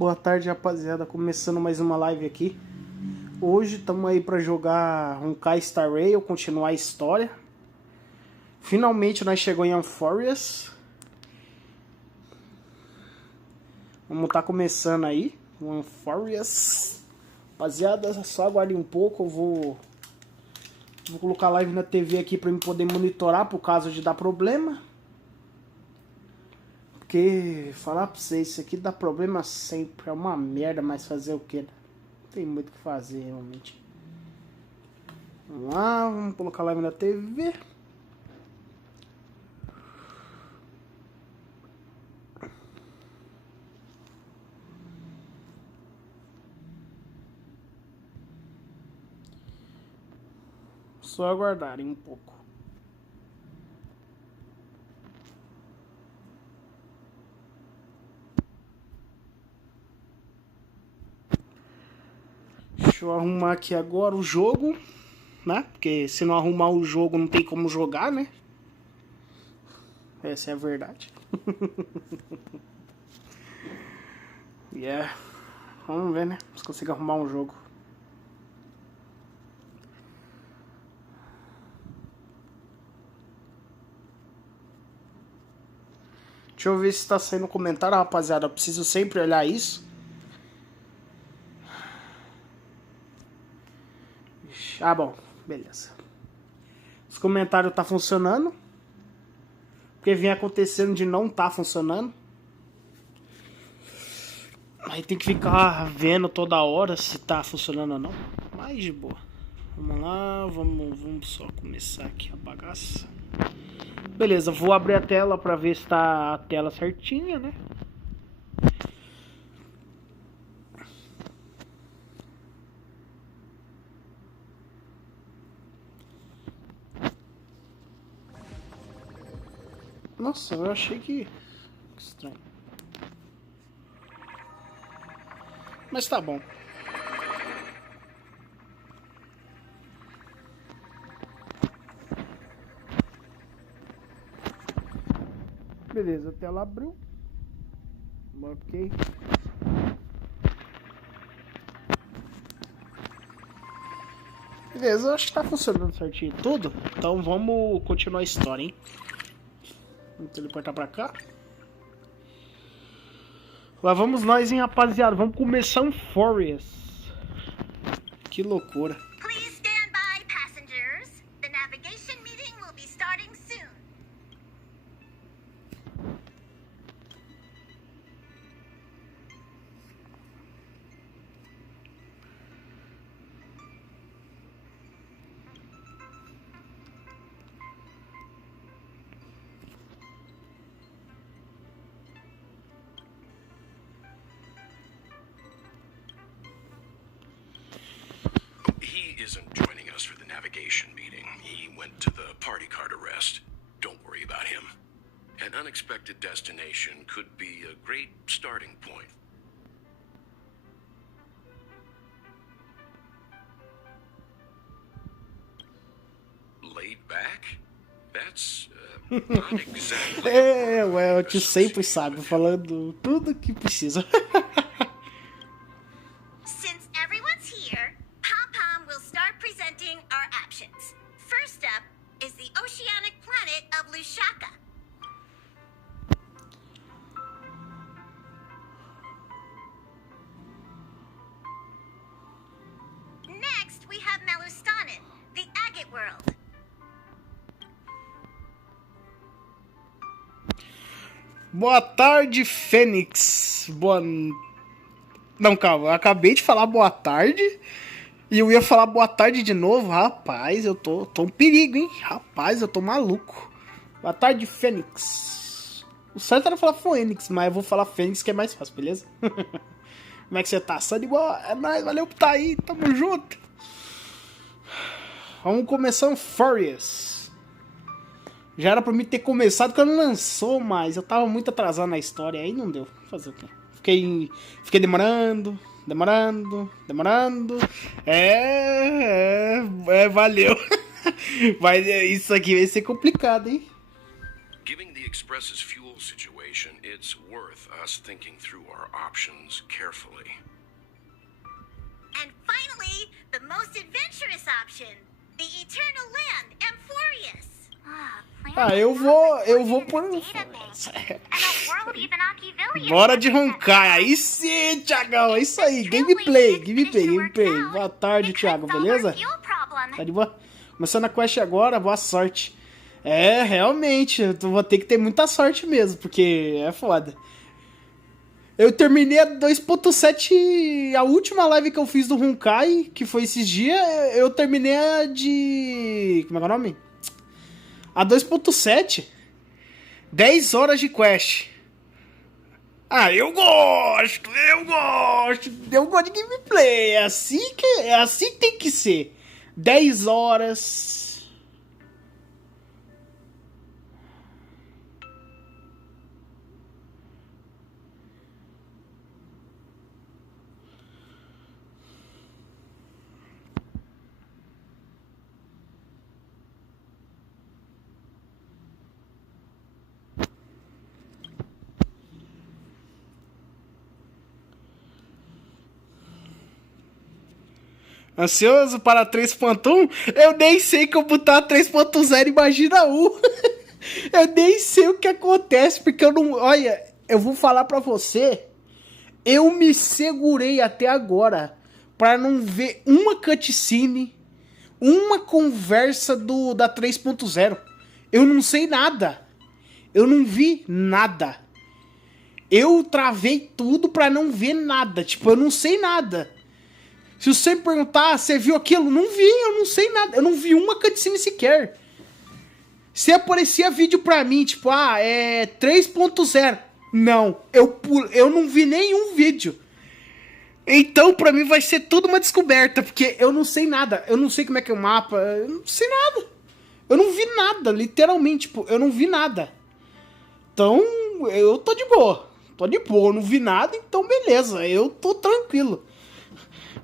Boa tarde, rapaziada, começando mais uma live aqui. Hoje estamos aí para jogar Honkai Star Rail, continuar a história. Finalmente nós chegamos em Amphoreus. Vamos estar começando aí o Amphoreus. Rapaziada, só aguardem um pouco, eu vou colocar a live na TV aqui para eu poder monitorar por caso de dar problema. Porque, falar pra vocês, isso aqui dá problema sempre, é uma merda, mas fazer o que? Não tem muito o que fazer, realmente. Vamos lá, vamos colocar a live na TV. Só aguardarem um pouco. Deixa eu arrumar aqui agora o jogo, né? Porque se não arrumar o jogo não tem como jogar, né? Essa é a verdade. Yeah. Vamos ver, né? Se consigo arrumar um jogo. Deixa eu ver se tá saindo comentário, rapaziada. Eu preciso sempre olhar isso. Ah, bom. Beleza. Os comentários tá funcionando. Porque vem acontecendo de não tá funcionando. Aí tem que ficar vendo toda hora se tá funcionando ou não. Mas de boa. Vamos lá, vamos só começar aqui a bagaça. Beleza, vou abrir a tela pra ver se tá a tela certinha, né? Nossa, eu achei que estranho. Mas tá bom. Beleza, a tela abriu. Ok. Beleza, eu acho que tá funcionando certinho tudo. Então vamos continuar a história, hein? Vamos teleportar pra cá. Lá vamos nós, hein, rapaziada. Vamos começar um Amphoreus. Que loucura. Please stand by, passengers. The navigation meeting will be starting soon. He isn't joining us for the navigation meeting. He went to the party card arrest. Don't worry about him. An unexpected destination could be a great starting point. Laid back? That's not exactly. É, ué, o tio sempre sabe, falando tudo que precisa. Since everyone's here, Pom-Pom will start presenting our options. First up is the oceanic planet of Lushaka. Next, we have Melustanin, the agate world. Boa tarde, Fênix. Boa... Não, calma, eu acabei de falar boa tarde e eu ia falar boa tarde de novo. Rapaz, eu tô um perigo, hein? Rapaz, eu tô maluco. Boa tarde, Fênix. O certo era falar Fênix, mas eu vou falar Fênix que é mais fácil, beleza? Como é que você tá? Só de boa? É nóis, valeu por tá aí, tamo junto. Vamos começar um Amphoreus. Já era pra mim ter começado quando lançou, mas eu tava muito atrasado na história, aí não deu. Fazer o quê? Fiquei demorando. Valeu. Mas isso aqui vai ser complicado, hein? Given the Express's fuel situation, it's worth us thinking through our options carefully. And finally, the most adventurous option, the eternal land, Amphoreus. Eu vou por... Bora de Honkai. Aí sim, Thiagão. É isso aí. Gameplay. Boa tarde, Thiago. Beleza? Tá de boa? Começando a quest agora. Boa sorte. É, realmente. Eu vou ter que ter muita sorte mesmo, porque é foda. Eu terminei a 2.7, a última live que eu fiz do Honkai, que foi esses dias, eu terminei a de... Como é que é o nome? A 2.7. 10 horas de quest. Ah, eu gosto de gameplay, é assim que tem que ser. 10 horas... Ansioso para 3.1? Eu nem sei como tá 3.0, imagina 1. Eu nem sei o que acontece, porque eu não... Olha, eu vou falar pra você, eu me segurei até agora pra não ver uma cutscene, uma conversa da 3.0. Eu não sei nada. Eu não vi nada. Eu travei tudo pra não ver nada. Tipo, eu não sei nada. Se você me perguntar, você viu aquilo? Não vi, eu não sei nada. Eu não vi uma cutscene sequer. Se aparecia vídeo pra mim, tipo, é 3.0. Não, eu não vi nenhum vídeo. Então, pra mim, vai ser tudo uma descoberta, porque eu não sei nada. Eu não sei como é que é o mapa, eu não sei nada. Eu não vi nada, literalmente, tipo, eu não vi nada. Então, eu tô de boa. Eu não vi nada, então beleza, eu tô tranquilo.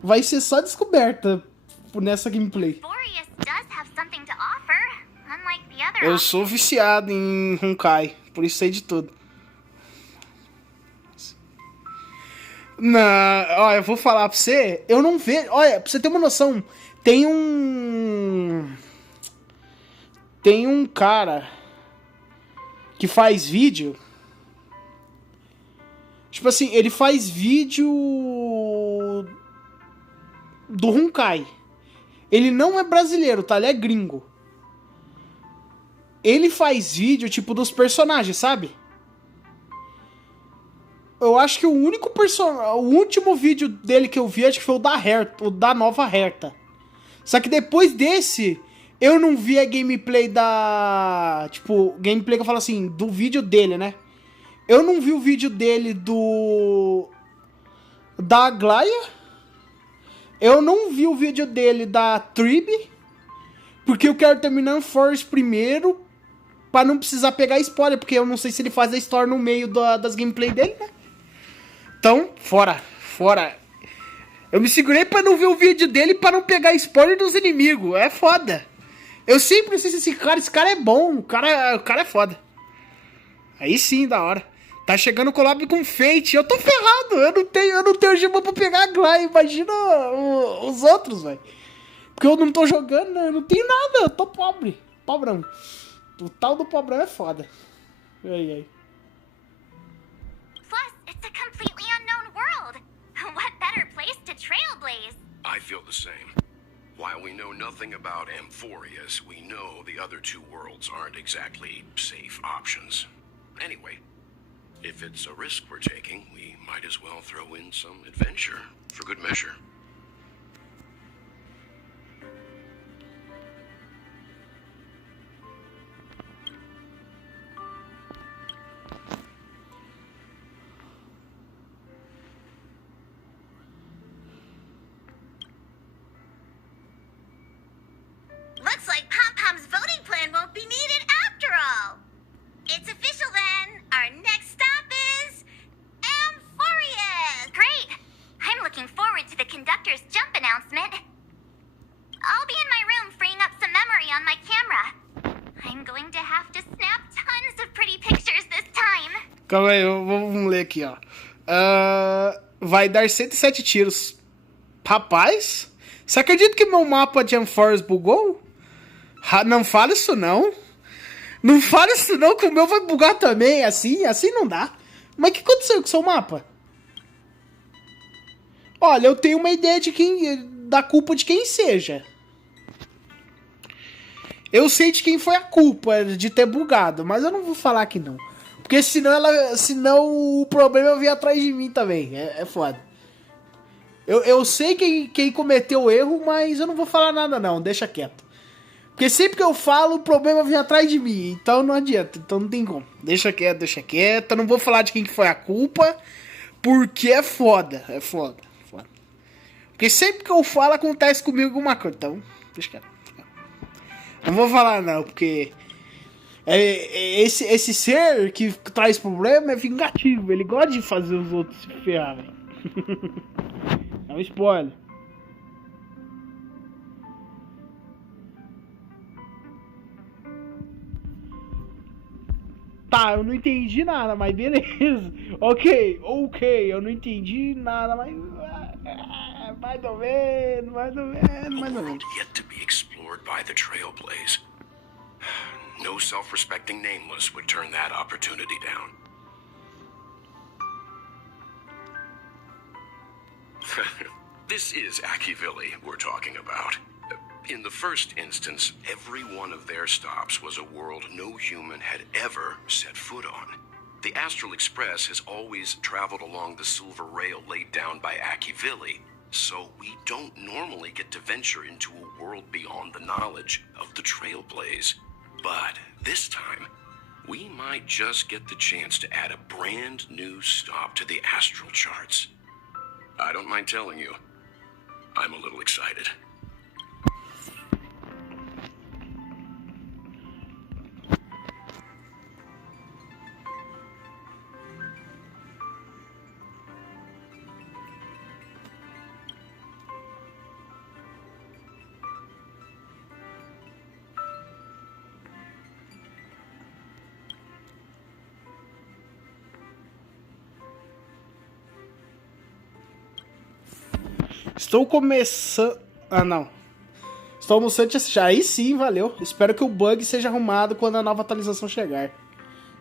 Vai ser só descoberta nessa gameplay. Eu sou viciado em Honkai, por isso sei de tudo. Não, olha, eu vou falar pra você, eu não vejo... Olha, pra você ter uma noção, tem um cara que faz vídeo... Tipo assim, ele faz vídeo do Honkai. Ele não é brasileiro, tá? Ele é gringo. Ele faz vídeo, tipo, dos personagens, sabe? Eu acho que o último vídeo dele que eu vi, acho que foi o da nova Herta. Só que depois desse, eu não vi a gameplay da... Tipo, gameplay que eu falo assim, do vídeo dele, né? Eu não vi o vídeo dele da Aglaia. Eu não vi o vídeo dele da Tribe, porque eu quero terminar Amphoreus primeiro, pra não precisar pegar spoiler, porque eu não sei se ele faz a história no meio das gameplay dele, né? Então, fora. Eu me segurei pra não ver o vídeo dele, pra não pegar spoiler dos inimigos. É foda. Eu sempre sei se esse cara é bom, o cara é foda. Aí sim, da hora. Tá chegando o collab com Fate. Eu tô ferrado. Eu não tenho gema pra pegar a Glai. Imagina os outros, velho. Porque eu não tô jogando, né? Eu não tenho nada. Eu tô pobre. Pobrão. O tal do pobrão é foda. Ai. Plus, it's a completely unknown world. What better place to trailblaze? I feel the same. While we know nothing about Amphoreus, we know the other two worlds aren't exactly safe options. Anyway, if it's a risk we're taking, we might as well throw in some adventure for good measure. Looks like Pom-Pom's voting plan won't be needed after all. It's official then. Our next stop is Amphoreus. Great. I'm looking forward to the conducting Calma aí, vamos ler aqui, ó. Vai dar 107 tiros. Rapaz, você acredita que meu mapa de Amphoreus bugou? Não fala isso não. Não fala isso não, que o meu vai bugar também. Assim não dá. Mas o que aconteceu com o seu mapa? Olha, eu tenho uma ideia da culpa de quem seja. Eu sei de quem foi a culpa de ter bugado, mas eu não vou falar que não. Porque senão o problema vir atrás de mim também. É foda. Eu sei quem cometeu o erro, mas eu não vou falar nada não, deixa quieto. Porque sempre que eu falo, o problema vem atrás de mim. Então não adianta, então não tem como. Deixa quieto. Eu não vou falar de quem que foi a culpa, porque é foda. Porque sempre que eu falo, acontece comigo alguma coisa. Então, deixa quieto. Não vou falar não, porque esse ser que traz problema é vingativo. Ele gosta de fazer os outros se ferrar, velho. É um spoiler. Tá, eu não entendi nada, mas beleza. Ok, eu não entendi nada, mas mais ou menos. World yet to be explored by the Trailblaze. No self-respecting nameless would turn that opportunity down. This is Akivili we're talking about. In the first instance, every one of their stops was a world no human had ever set foot on. The Astral Express has always traveled along the silver rail laid down by Akivili, so we don't normally get to venture into a world beyond the knowledge of the Trailblaze. But this time, we might just get the chance to add a brand new stop to the astral charts. I don't mind telling you, I'm a little excited. Estou começando... Ah, não. Estou almoçando de assistir. Aí sim, valeu. Espero que o bug seja arrumado quando a nova atualização chegar.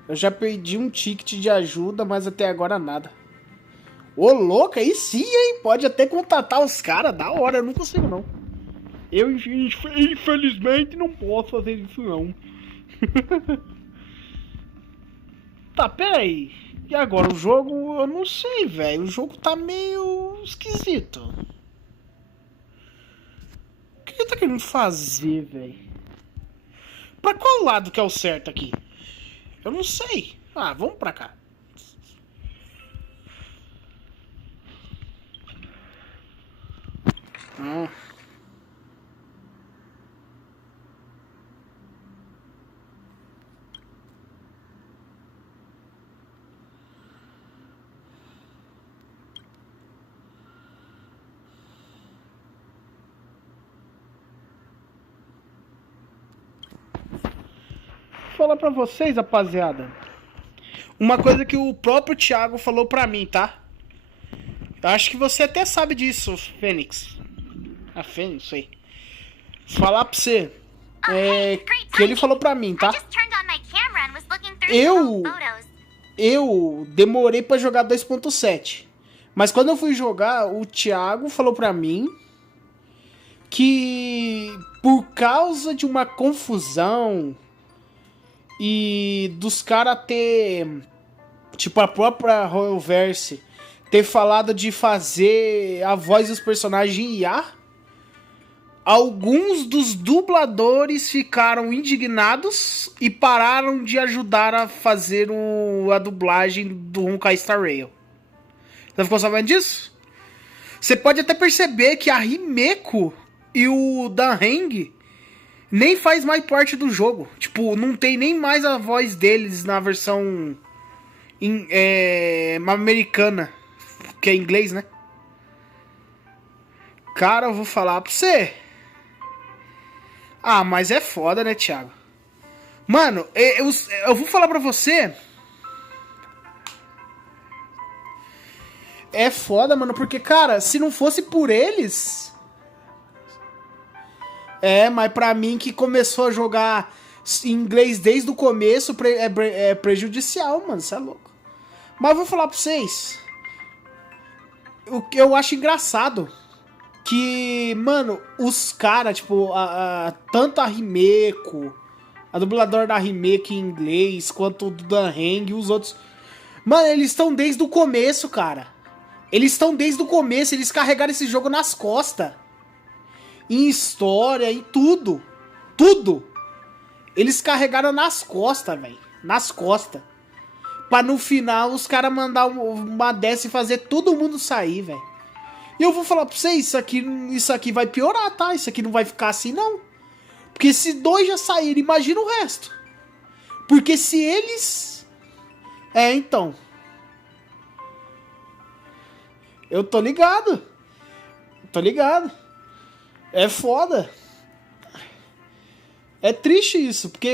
Eu já perdi um ticket de ajuda, mas até agora nada. Ô, louco, aí sim, hein? Pode até contatar os caras. Da hora, eu não consigo, não. Eu, infelizmente, não posso fazer isso, não. Tá, pera aí. E agora, o jogo... Eu não sei, velho. O jogo tá meio esquisito. O que ele tá querendo fazer, velho? Pra qual lado que é o certo aqui? Eu não sei. Ah, vamos pra cá. Vou falar pra vocês, rapaziada. Uma coisa que o próprio Thiago falou pra mim, tá? Eu acho que você até sabe disso, Fênix. A Fênix, sei. Falar pra você. Que ele falou pra mim, tá? Eu demorei pra jogar 2.7. Mas quando eu fui jogar, o Thiago falou pra mim que por causa de uma confusão e dos caras ter, tipo, a própria Royalverse ter falado de fazer a voz dos personagens em IA, alguns dos dubladores ficaram indignados e pararam de ajudar a fazer a dublagem do Honkai Star Rail. Você ficou sabendo disso? Você pode até perceber que a Himeko e o Dan Heng nem faz mais parte do jogo. Tipo, não tem nem mais a voz deles na versão americana, que é inglês, né? Cara, eu vou falar pra você. Ah, mas é foda, né, Thiago? Mano, eu vou falar pra você. É foda, mano, porque, cara, se não fosse por eles... mas pra mim que começou a jogar inglês desde o começo é prejudicial, mano, isso é louco. Mas eu vou falar pra vocês... O que eu acho engraçado... Que, mano, os caras, tipo, tanto a Himeko, a dubladora da Himeko em inglês, quanto o do Dan Heng e os outros... Mano, eles estão desde o começo, cara. Eles estão desde o começo, eles carregaram esse jogo nas costas. Em história, em tudo. Tudo. Eles carregaram nas costas, velho. Nas costas. Pra no final os caras mandar uma dessa e fazer todo mundo sair, velho. E eu vou falar pra vocês, isso aqui vai piorar, tá? Isso aqui não vai ficar assim, não. Porque se 2 já saíram, imagina o resto. Porque se eles... então... Eu tô ligado. Tô ligado. É foda. É triste isso, porque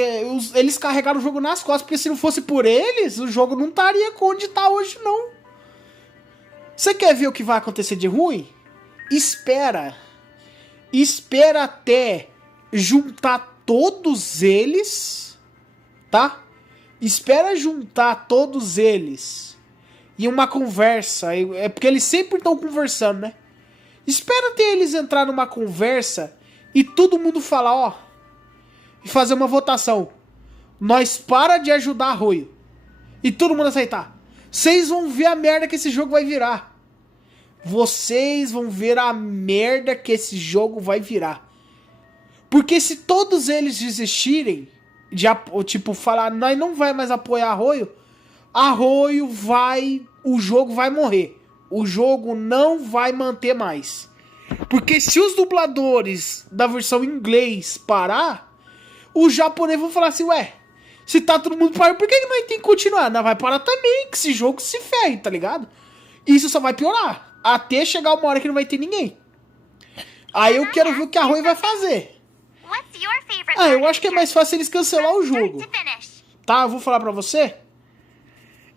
eles carregaram o jogo nas costas, porque se não fosse por eles, o jogo não estaria onde tá hoje, não. Você quer ver o que vai acontecer de ruim? Espera. Espera até juntar todos eles, tá? Espera juntar todos eles em uma conversa. É porque eles sempre estão conversando, né? Espera até eles entrar numa conversa e todo mundo falar, ó, e fazer uma votação. Nós para de ajudar Arroio. E todo mundo aceitar. Vocês vão ver a merda que esse jogo vai virar. Vocês vão ver a merda que esse jogo vai virar. Porque se todos eles desistirem, de tipo, falar, nós não vai mais apoiar Arroio vai... O jogo vai morrer. O jogo não vai manter mais. Porque se os dubladores da versão em inglês parar, os japoneses vão falar assim, ué, se tá todo mundo parando, por que nós tem que continuar? Não vai parar também, que esse jogo se ferre, tá ligado? Isso só vai piorar. Até chegar uma hora que não vai ter ninguém. Aí eu quero ver o que a Arroio vai fazer. Eu acho que é mais fácil eles cancelar o jogo. Tá, eu vou falar pra você.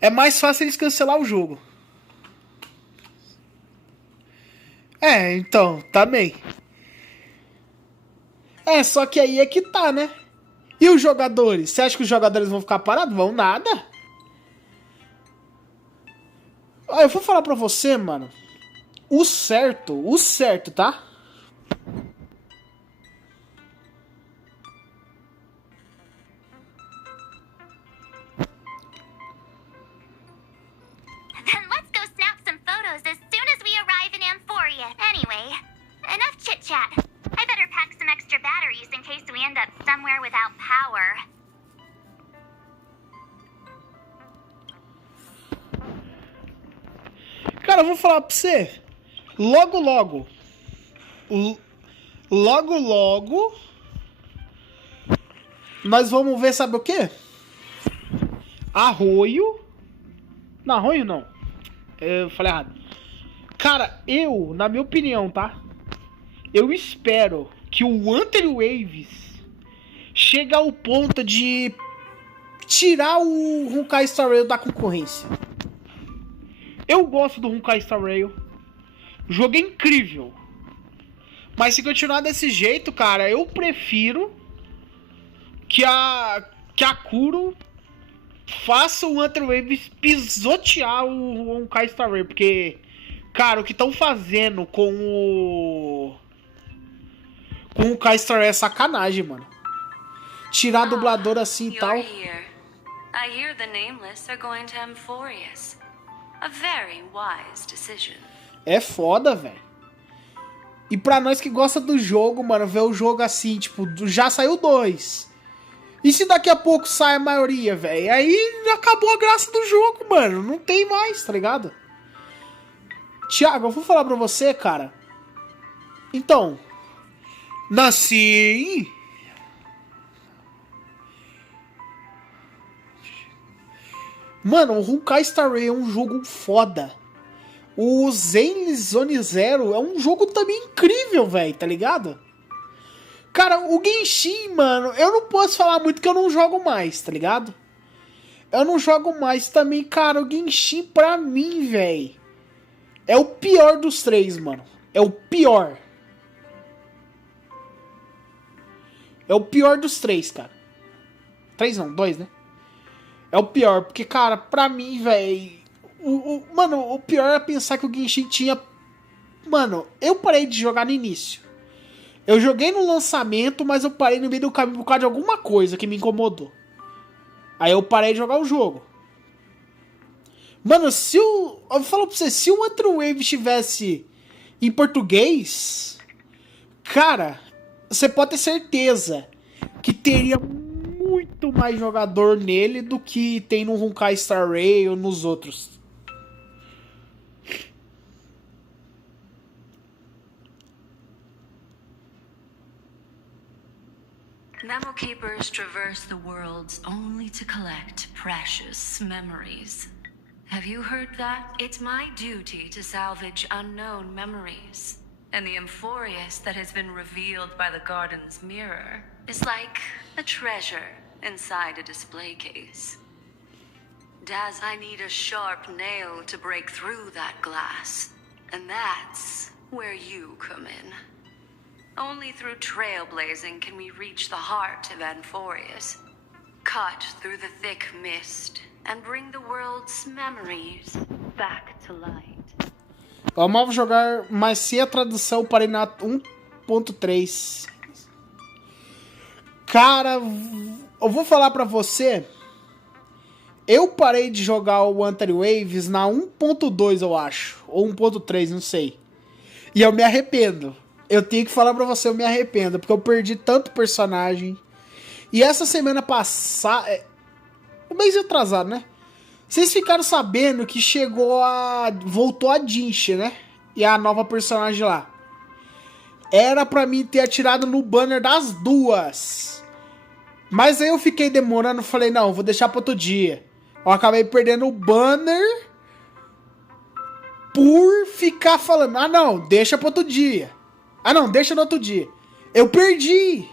É mais fácil eles cancelar o jogo. Então, tá bem. Só que aí é que tá, né? E os jogadores? Você acha que os jogadores vão ficar parados? Vão nada. Eu vou falar pra você, mano. O certo, tá? Then let's go snap some photos as soon as we arrive in Amphoreus. Anyway, enough chit-chat. I better pack some extra batteries in case we end up somewhere without power. Cara, eu vou falar pra você. Logo, nós vamos ver, sabe o quê? Arroio. Não, Arroio não. Eu falei errado. Cara, na minha opinião, tá? Eu espero que o Amphoreus chegue ao ponto de tirar o Honkai Star Rail da concorrência. Eu gosto do Honkai Star Rail. O jogo é incrível. Mas se continuar desse jeito, cara, eu prefiro que a Kuro faça o Amphoreus pisotear o Honkai Star Rail. Porque, cara, o que estão fazendo com o Honkai Star Rail é sacanagem, mano. Tirar a dubladora assim e tal. Here. I hear the Nameless are going to Amphoreus. A very wise decision. É foda, velho. E pra nós que gosta do jogo, mano, ver o jogo assim, tipo, já saiu 2. E se daqui a pouco sai a maioria, velho? Aí acabou a graça do jogo, mano. Não tem mais, tá ligado? Thiago, eu vou falar pra você, cara. Então, nasci... Mano, o Honkai Star Rail é um jogo foda. O Zenless Zone Zero é um jogo também incrível, velho, tá ligado? Cara, o Genshin, mano, eu não posso falar muito que eu não jogo mais, tá ligado? Eu não jogo mais também, cara, o Genshin pra mim, velho, É o pior dos três, mano. É o pior. É o pior dos três, cara. 3 não, 2, né? É o pior, porque, cara, pra mim, velho... Mano, o pior é pensar que o Genshin tinha... Mano, eu parei de jogar no início. Eu joguei no lançamento, mas eu parei no meio do caminho por causa de alguma coisa que me incomodou. Aí eu parei de jogar o jogo. Mano, se o... Eu falo pra você, se o Amphoreus estivesse em português... Cara, você pode ter certeza que teria muito mais jogador nele do que tem no Honkai Star Rail ou nos outros. Memo keepers traverse the worlds only to collect precious memories. Have you heard that? It's my duty to salvage unknown memories. And the Amphoreus that has been revealed by the garden's mirror is like a treasure inside a display case. Daz, I need a sharp nail to break through that glass. And that's where you come in. Only through trailblazing can we reach the heart of Amphoreus. Cut through the thick mist and bring the world's memories back to light. Eu amava jogar, mas se a tradução eu parei na 1.3. Cara, eu vou falar pra você. Eu parei de jogar o Amphoreus na 1.2, eu acho. Ou 1.3, não sei. E eu me arrependo. Eu tenho que falar pra você, eu me arrependo. Porque eu perdi tanto personagem. E essa semana passada... Um mês atrasado, né? Vocês ficaram sabendo que voltou a Deixe, né? E a nova personagem lá. Era pra mim ter atirado no banner das duas. Mas aí eu fiquei demorando. Falei, não, vou deixar pra outro dia. Eu acabei perdendo o banner. Por ficar falando, ah não, deixa pra outro dia. Ah não, deixa no outro dia. Eu perdi.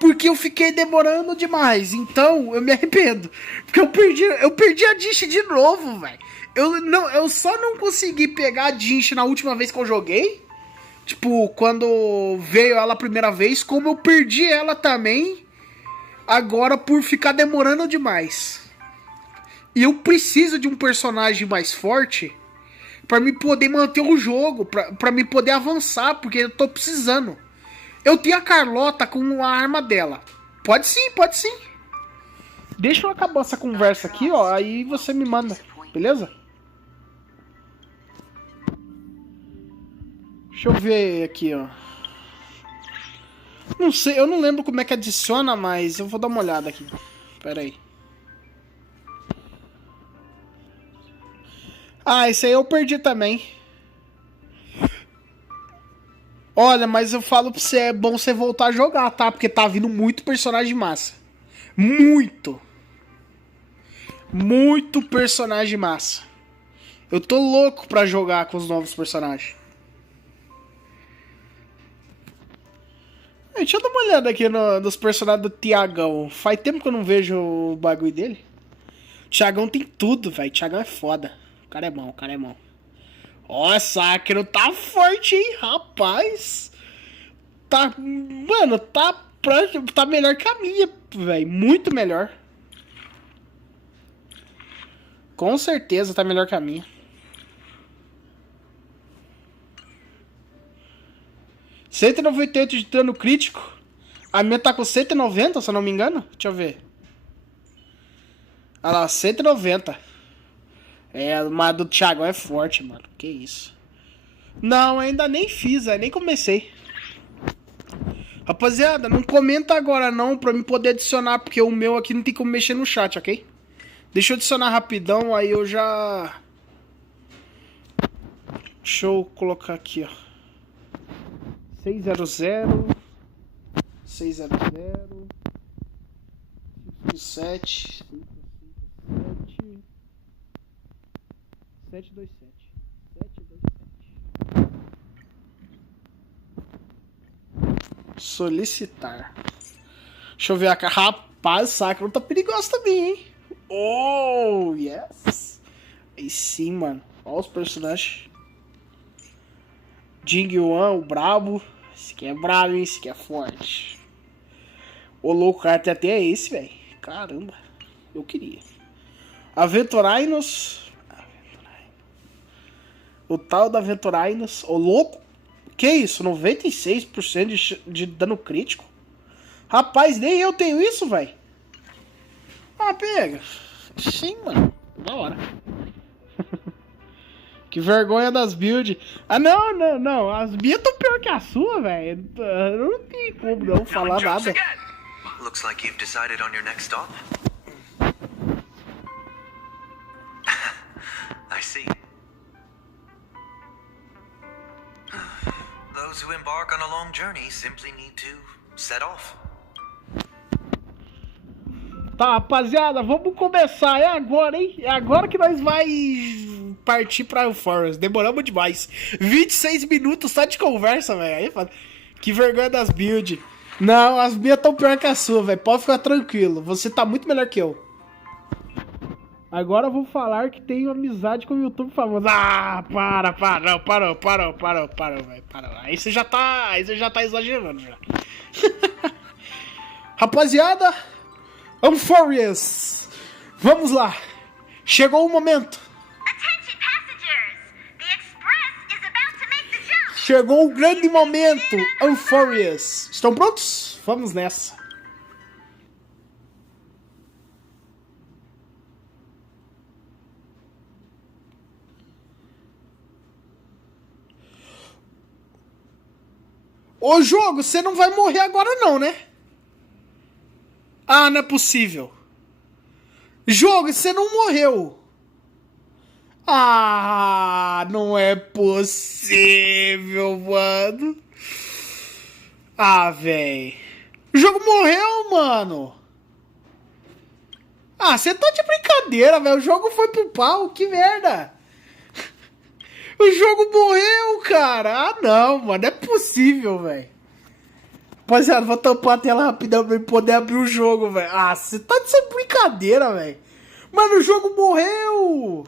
Porque eu fiquei demorando demais. Então, eu me arrependo. Porque eu perdi a Deixe de novo, velho. Eu só não consegui pegar a Deixe na última vez que eu joguei. Tipo, quando veio ela a primeira vez. Como eu perdi ela também. Agora por ficar demorando demais. E eu preciso de um personagem mais forte. Pra me poder manter o jogo. Pra me poder avançar. Porque eu tô precisando. Eu tenho a Carlota com a arma dela. Pode sim, pode sim. Deixa eu acabar essa conversa aqui, ó. Aí você me manda, beleza? Deixa eu ver aqui, ó. Não sei, eu não lembro como é que adiciona, mas eu vou dar uma olhada aqui. Pera aí. Ah, esse aí eu perdi também. Olha, mas eu falo pra você, é bom você voltar a jogar, tá? Porque tá vindo muito personagem massa. Muito personagem massa. Eu tô louco pra jogar com os novos personagens. Deixa eu dar uma olhada aqui nos personagens do Tiagão. Faz tempo que eu não vejo o bagulho dele. O Tiagão tem tudo, velho. O Tiagão é foda. O cara é bom, o cara é bom. Ó, Sakura tá forte, hein, rapaz. Tá, mano, tá melhor que a minha, velho. Muito melhor. Com certeza tá melhor que a minha. 198 de dano crítico. A minha tá com 190, se eu não me engano. Deixa eu ver. Olha lá, 190. É, mas do Thiago é forte, mano. Que isso. Não, ainda nem fiz, nem comecei. Rapaziada, não comenta agora não, pra mim poder adicionar, porque o meu aqui não tem como mexer no chat, ok? Deixa eu adicionar rapidão, aí eu já... Deixa eu colocar aqui, ó. 600 600 57 727 solicitar. Deixa eu ver aqui. Rapaz, Sakura tá perigosa também, hein? Oh, yes. Aí sim, mano. Olha os personagens. Jing Yuan, o brabo. Esse aqui é brabo, hein? Esse aqui é forte. O louco, cara, tem até esse, velho. Caramba. Eu queria. Aventurainos. O tal da Aventurainos. O louco. Que isso? 96% de dano crítico? Rapaz, nem eu tenho isso, velho. Ah, pega. Sim, mano. Da hora. Que vergonha das builds. Ah, não. As minhas tão pior que a sua, velho. Não tem como não falar nada. Looks like you've decided on your next stop. I see. Those who embark on a long journey simply need to set off. Tá, rapaziada, vamos começar. É agora, hein? É agora que nós vai partir pra Amphoreus. Demoramos demais. 26 minutos só de conversa, velho. Que vergonha das builds. Não, as minhas tão pior que a sua, velho. Pode ficar tranquilo. Você tá muito melhor que eu. Agora eu vou falar que tenho amizade com o YouTube famoso. Ah, parou, velho. Aí você já tá exagerando já. Rapaziada, Amphoreus. Vamos lá. Chegou o momento. Attention passengers! The express is about to make the jump! Chegou o grande momento, Amphoreus. Estão prontos? Vamos nessa. Ô jogo, você não vai morrer agora não, né? Ah, não é possível. Jogo, você não morreu. Ah, não é possível, mano. Ah, véi. O jogo morreu, mano. Ah, você tá de brincadeira, velho. O jogo foi pro pau, que merda. O jogo morreu, cara. Ah, não, mano. Não é possível, velho. Rapaziada, vou tampar a tela rapidão pra eu poder abrir o jogo, velho. Ah, você tá de brincadeira, velho. Mano, o jogo morreu.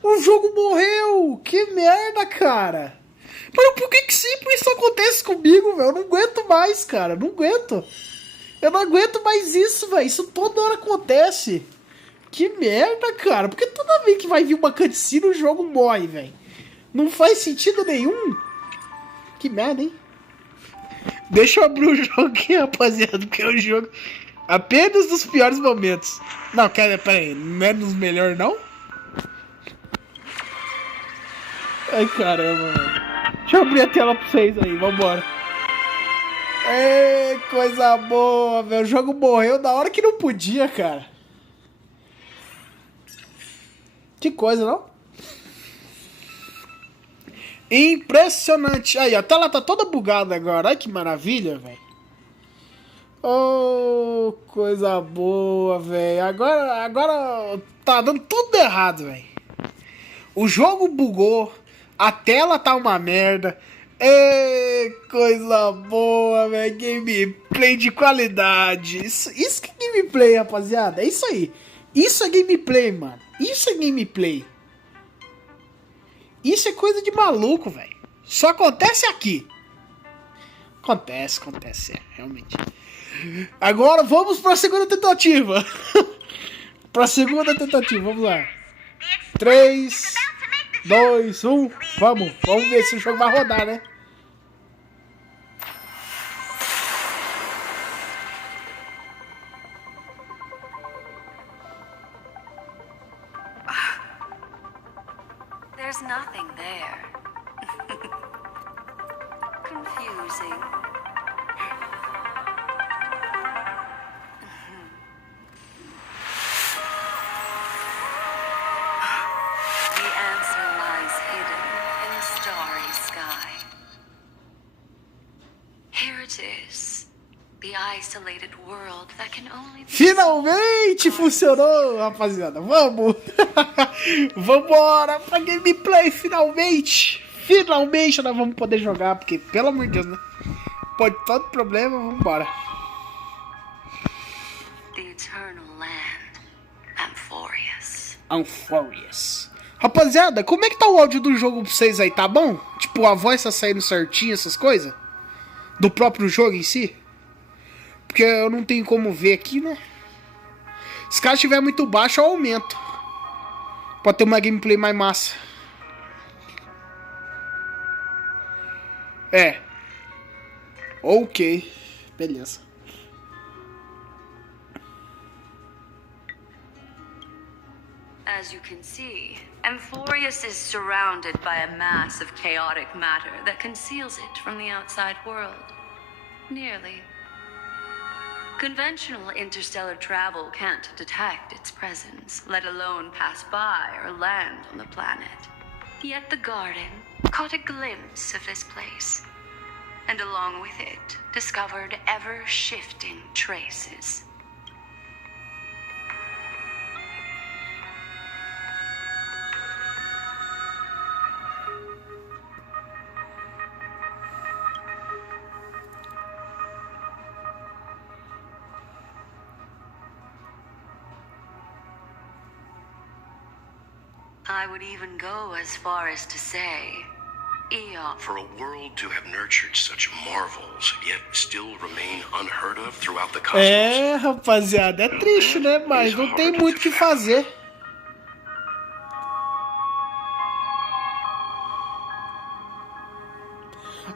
O jogo morreu. Que merda, cara. Mano, por que sempre isso acontece comigo, velho? Eu não aguento mais, cara. Não aguento. Eu não aguento mais isso, velho. Isso toda hora acontece. Que merda, cara. Porque toda vez que vai vir uma cutscene, o jogo morre, velho. Não faz sentido nenhum. Que merda, hein? Deixa eu abrir o jogo aqui, rapaziada, porque é um jogo apenas dos piores momentos. Não, pera aí, menos melhor não? Ai, caramba, velho. Deixa eu abrir a tela pra vocês aí, vambora. Ei, coisa boa, velho. O jogo morreu da hora que não podia, cara. Que coisa, não? Impressionante. Aí, a tela tá toda bugada agora. Ai, que maravilha, velho. Oh, coisa boa, velho. Agora tá dando tudo errado, velho. O jogo bugou. A tela tá uma merda. Coisa boa, velho. Gameplay de qualidade. Isso que é gameplay, rapaziada. É isso aí. Isso é gameplay, mano. Isso é gameplay. Isso é coisa de maluco, velho. Só acontece aqui. Acontece, realmente. Agora vamos pra segunda tentativa. Vamos lá. 3, 2, 1. Vamos ver se o jogo vai rodar, né? There's nothing there. Confusing. The answer lies hidden in the starry sky. Here it is. The isolated world that can only be Finalmente funcionou, rapaziada. Vamos. Vambora pra gameplay, finalmente. Finalmente nós vamos poder jogar, porque, pelo amor de Deus, né? Pode todo problema, vambora. the eternal land, Amphoreus. Amphoreus. Rapaziada, como é que tá o áudio do jogo pra vocês aí? Tá bom? Tipo, a voz tá saindo certinho, essas coisas? Do próprio jogo em si? Porque eu não tenho como ver aqui, né? Se caso estiver muito baixo, eu aumento. Pode ter uma gameplay mais massa. É. Ok. Beleza. As you can see, Amphoreus is surrounded by a mass of chaotic matter that conceals it from the outside world. Nearly. Conventional interstellar travel can't detect its presence, let alone pass by or land on the planet. Yet the Garden caught a glimpse of this place, and along with it, discovered ever-shifting traces. I would even go as far as to say, Eon. For a world to have nurtured such marvels, yet still remain unheard of throughout the cosmos. É, rapaziada, é triste, né? Mas não tem muito o que fazer.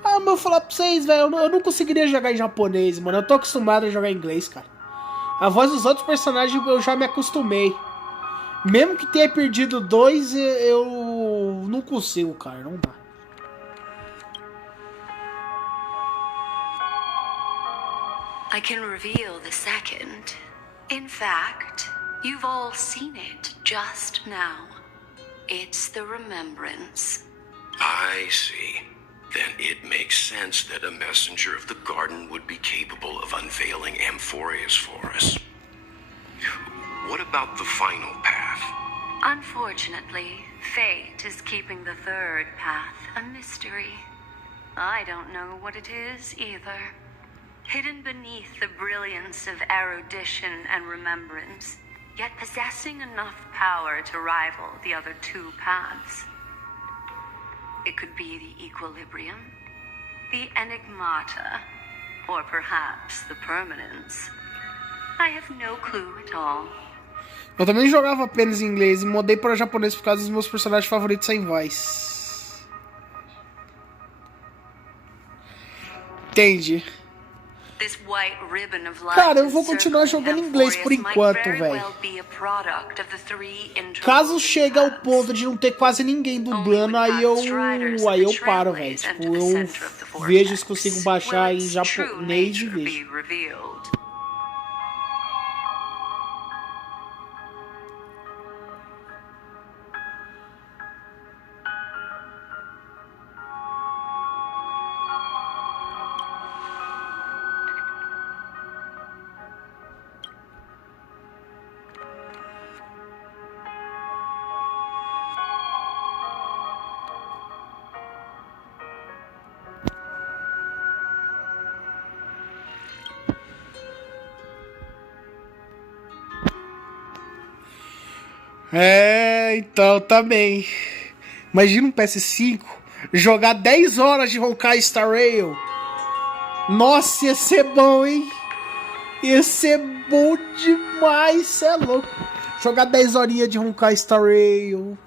Ah, mas eu vou falar pra vocês, velho, eu não conseguiria jogar em japonês, mano. Eu tô acostumado a jogar em inglês, cara. A voz dos outros personagens eu já me acostumei. Mesmo que tenha perdido 2, eu não consigo, cara. Não dá. I can reveal the second. In fact, you've all seen it just now. It's the remembrance. I see. Then it makes sense that a messenger of the garden would be capable of unveiling Amphoreus for us. What about the final path? Unfortunately, fate is keeping the third path a mystery. I don't know what it is either. Hidden beneath the brilliance of erudition and remembrance, yet possessing enough power to rival the other two paths. It could be the equilibrium, the enigmata, or perhaps the permanence. I have no clue at all. Eu também jogava apenas em inglês e mudei para japonês por causa dos meus personagens favoritos sem voz. Entendi. Cara, eu vou continuar jogando em inglês por enquanto, velho. Caso chegue ao ponto de não ter quase ninguém dublando, aí eu paro, velho. Tipo, eu vejo se consigo baixar em japonês e vejo. É, então, também. Imagina um PS5 jogar 10 horas de Honkai Star Rail. Nossa, ia ser bom, hein? Ia ser bom demais, cê é louco. Jogar 10 horinhas de Honkai Star Rail.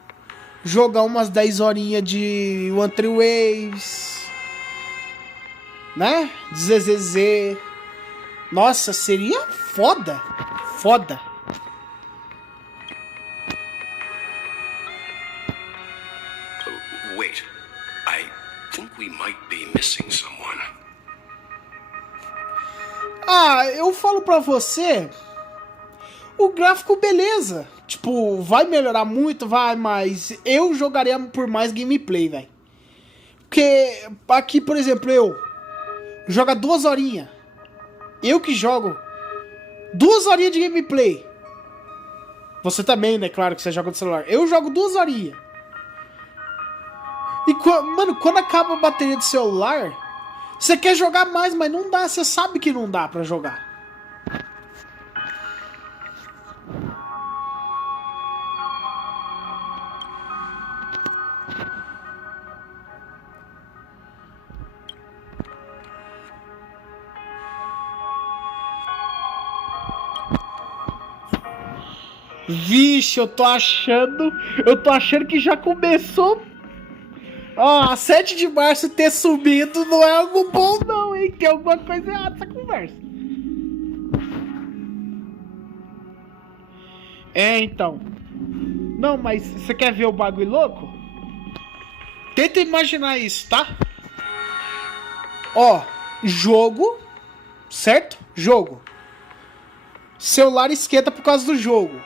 Jogar umas 10 horinhas de One Tree Waves. Né? ZZZ. Nossa, seria foda. Foda. Wait, I think we might be missing someone. Ah, eu falo pra você, o gráfico beleza. Tipo, vai melhorar muito, vai, mas eu jogaria por mais gameplay, velho. Porque aqui, por exemplo, eu jogo 2 horinhas. Eu que jogo 2 horinhas de gameplay. Você também, né? Claro que você joga no celular. Eu jogo 2 horinhas. E, mano, quando acaba a bateria do celular, você quer jogar mais, mas não dá. Você sabe que não dá pra jogar. Vixe, eu tô achando que já começou. Ó, 7 de março ter subido não é algo bom não, hein? Tem alguma coisa errada nessa conversa. É, então. Não, mas você quer ver o bagulho louco? Tenta imaginar isso, tá? Ó, jogo, certo? Jogo. Celular esquenta por causa do jogo.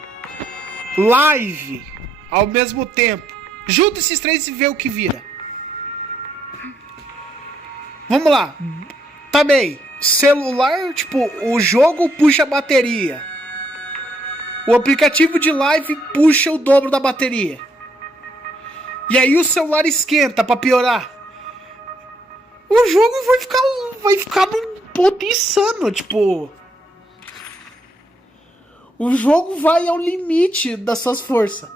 Live, ao mesmo tempo. Junta esses três e vê o que vira. Vamos lá. Também, celular, tipo, o jogo puxa a bateria. O aplicativo de live puxa o dobro da bateria. E aí o celular esquenta pra piorar. O jogo vai ficar num ponto insano, tipo. O jogo vai ao limite das suas forças.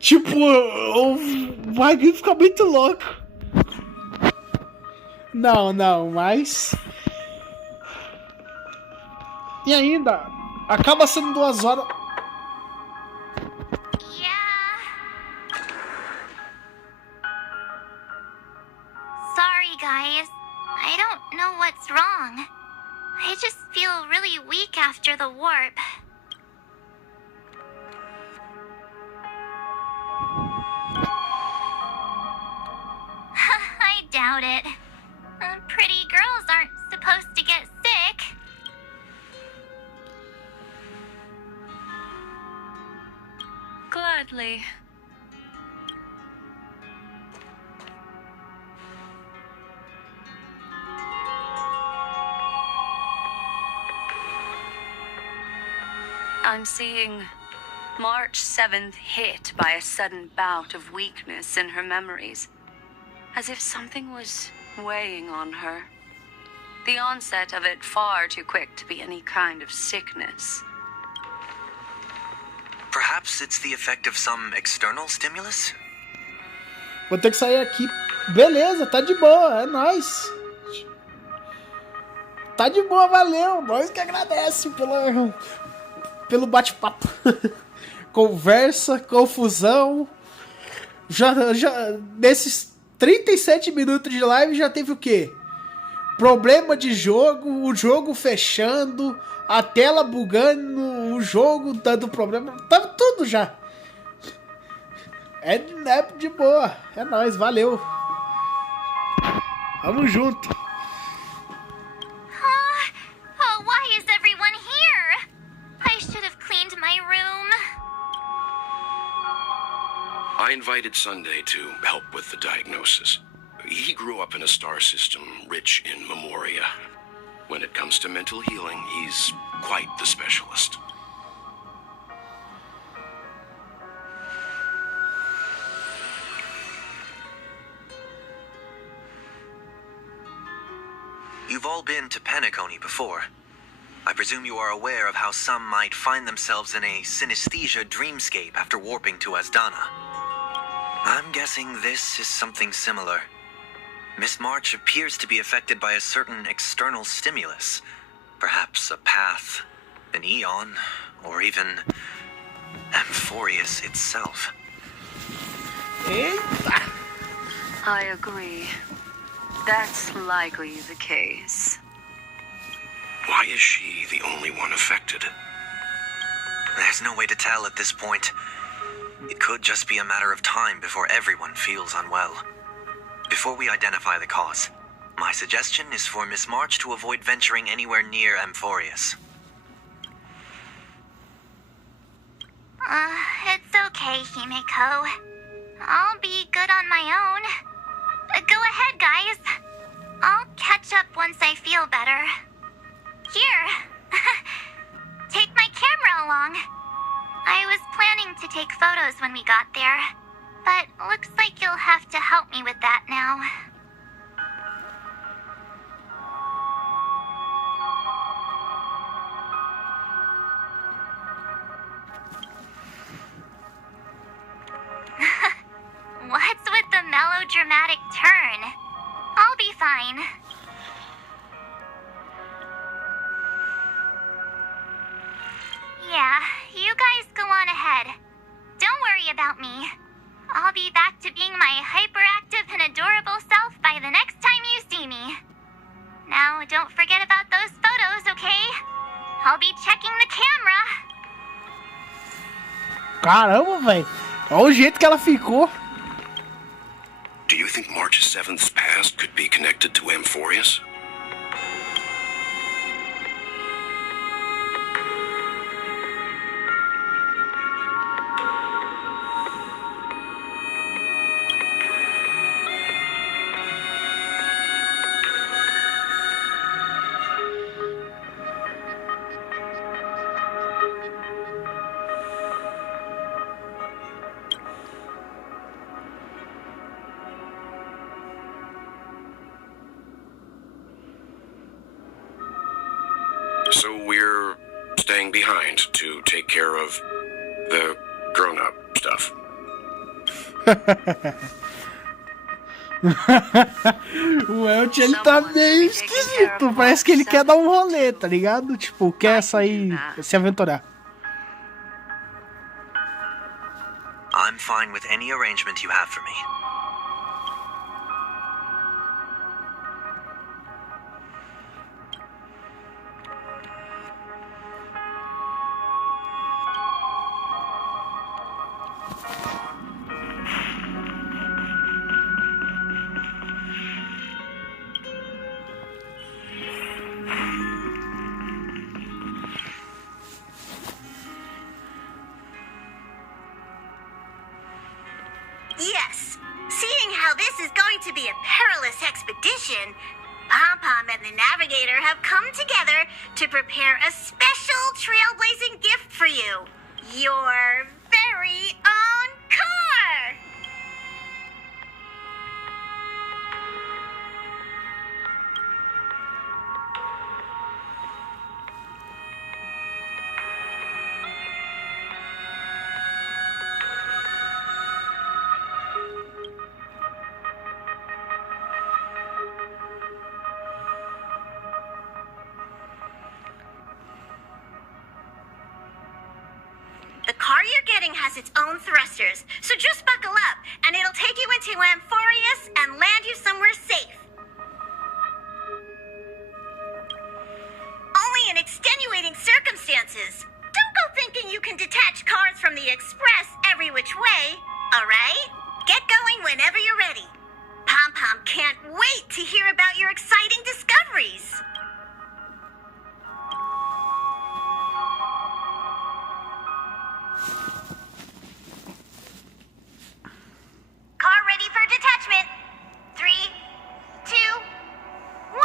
Tipo, vai ficar muito louco. Não, mas... E ainda, acaba sendo 2 horas... Yeah. Sorry, guys. I don't know what's wrong. I just feel really weak after the warp. I doubt it. Pretty girls aren't supposed to get sick. Gladly. I'm seeing March 7th hit by a sudden bout of weakness in her memories, as if something was weighing on her. The onset of it far too quick to be any kind of sickness. Perhaps it's the effect of some external stimulus? Vou ter que sair aqui. Beleza, tá de boa, é nóis. Tá de boa, valeu. Nós que agradece pelo bate-papo. Conversa, confusão. Já nesses 37 minutos de live já teve o quê? Problema de jogo, o jogo fechando, a tela bugando, o jogo dando problema. Tava tudo já. É de boa. É nóis, valeu. Tamo junto. Oh, why is everyone here? I should have cleaned my room. I invited Sunday to help with the diagnosis. He grew up in a star system rich in memoria. When it comes to mental healing, he's quite the specialist. You've all been to Penacony before. I presume you are aware of how some might find themselves in a synesthesia dreamscape after warping to Asdana. I'm guessing this is something similar. Miss March appears to be affected by a certain external stimulus. Perhaps a path, an eon, or even Amphoreus itself. Eita! I agree. That's likely the case. Why is she the only one affected? There's no way to tell at this point. It could just be a matter of time before everyone feels unwell. Before we identify the cause, my suggestion is for Miss March to avoid venturing anywhere near Amphoreus. It's okay, Himeko. I'll be good on my own. Go ahead, guys. I'll catch up once I feel better. Here. Take my camera along. I was planning to take photos when we got there, but looks like you'll have to help me with that now. What's with the melodramatic turn? I'll be fine. about me. I'll be back to being my hyperactive and adorable self by the next time you see me. Now, don't forget about those photos, okay? I'll be checking the camera. Caramba, velho. Olha o jeito que ela ficou. Do you think March 7th's past could be connected to Amphoreus? So we're staying behind to take care of the grown-up stuff. O Welch, ele tá meio esquisito. Parece que ele quer dar um rolê, tá ligado? Tipo, quer sair, se aventurar. I'm fine with any arrangement you have for me. Yes, seeing how this is going to be a perilous expedition, Pom-Pom and the Navigator have come together to prepare a special trailblazing gift for you. Your very own car! The car you're getting has its own thrusters, so just buckle up, and it'll take you into Amphoreus and land you somewhere safe. Only in extenuating circumstances. Don't go thinking you can detach cars from the express every which way, alright? Get going whenever you're ready. Pom-Pom can't wait to hear about your exciting discoveries. Car ready for detachment. 3, 2, 1.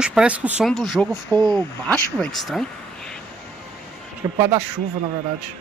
Poxa, parece que o som do jogo ficou baixo, velho, que estranho. Acho que é por causa da chuva, na verdade.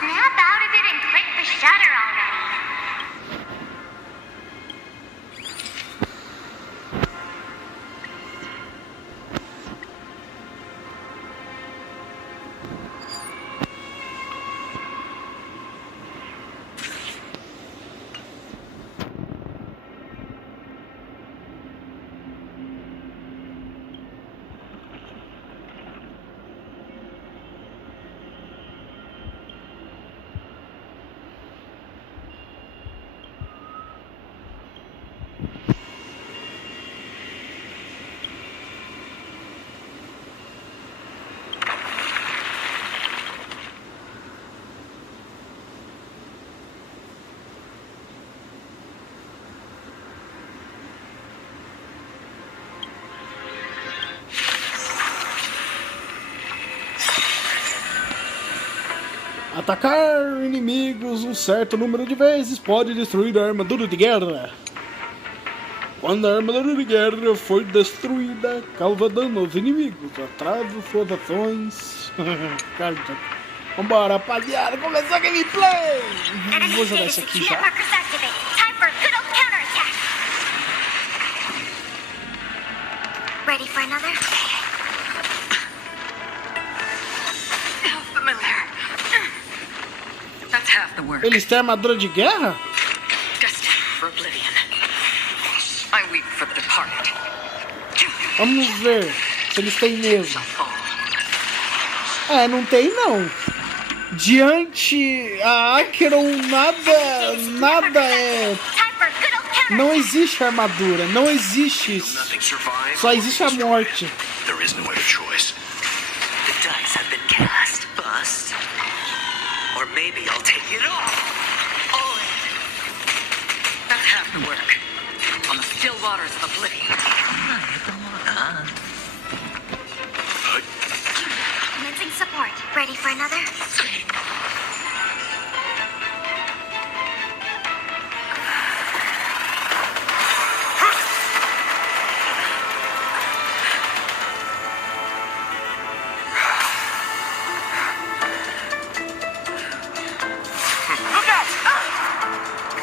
Snap out of it and click the shutter already. Atacar inimigos um certo número de vezes pode destruir a armadura de guerra. Quando a armadura de guerra for destruída, causa dano aos inimigos. Atrasa suas ações. Vambora, rapaziada. Começou a gameplay. Vou jogar isso aqui já. Ready for another? How familiar. That's half the work. Eles têm armadura de guerra? Destined for oblivion. I weep for the departed. Vamos ver se eles têm mesmo. Não tem não. Diante a Acheron, nada é... Não existe armadura, não existe isso. Só existe a morte. There is no other choice. The dice have been cast. Bust. Or maybe I'll take it off. All in. That's half the work. On the still waters of oblivion. Commencing support. Ready for another?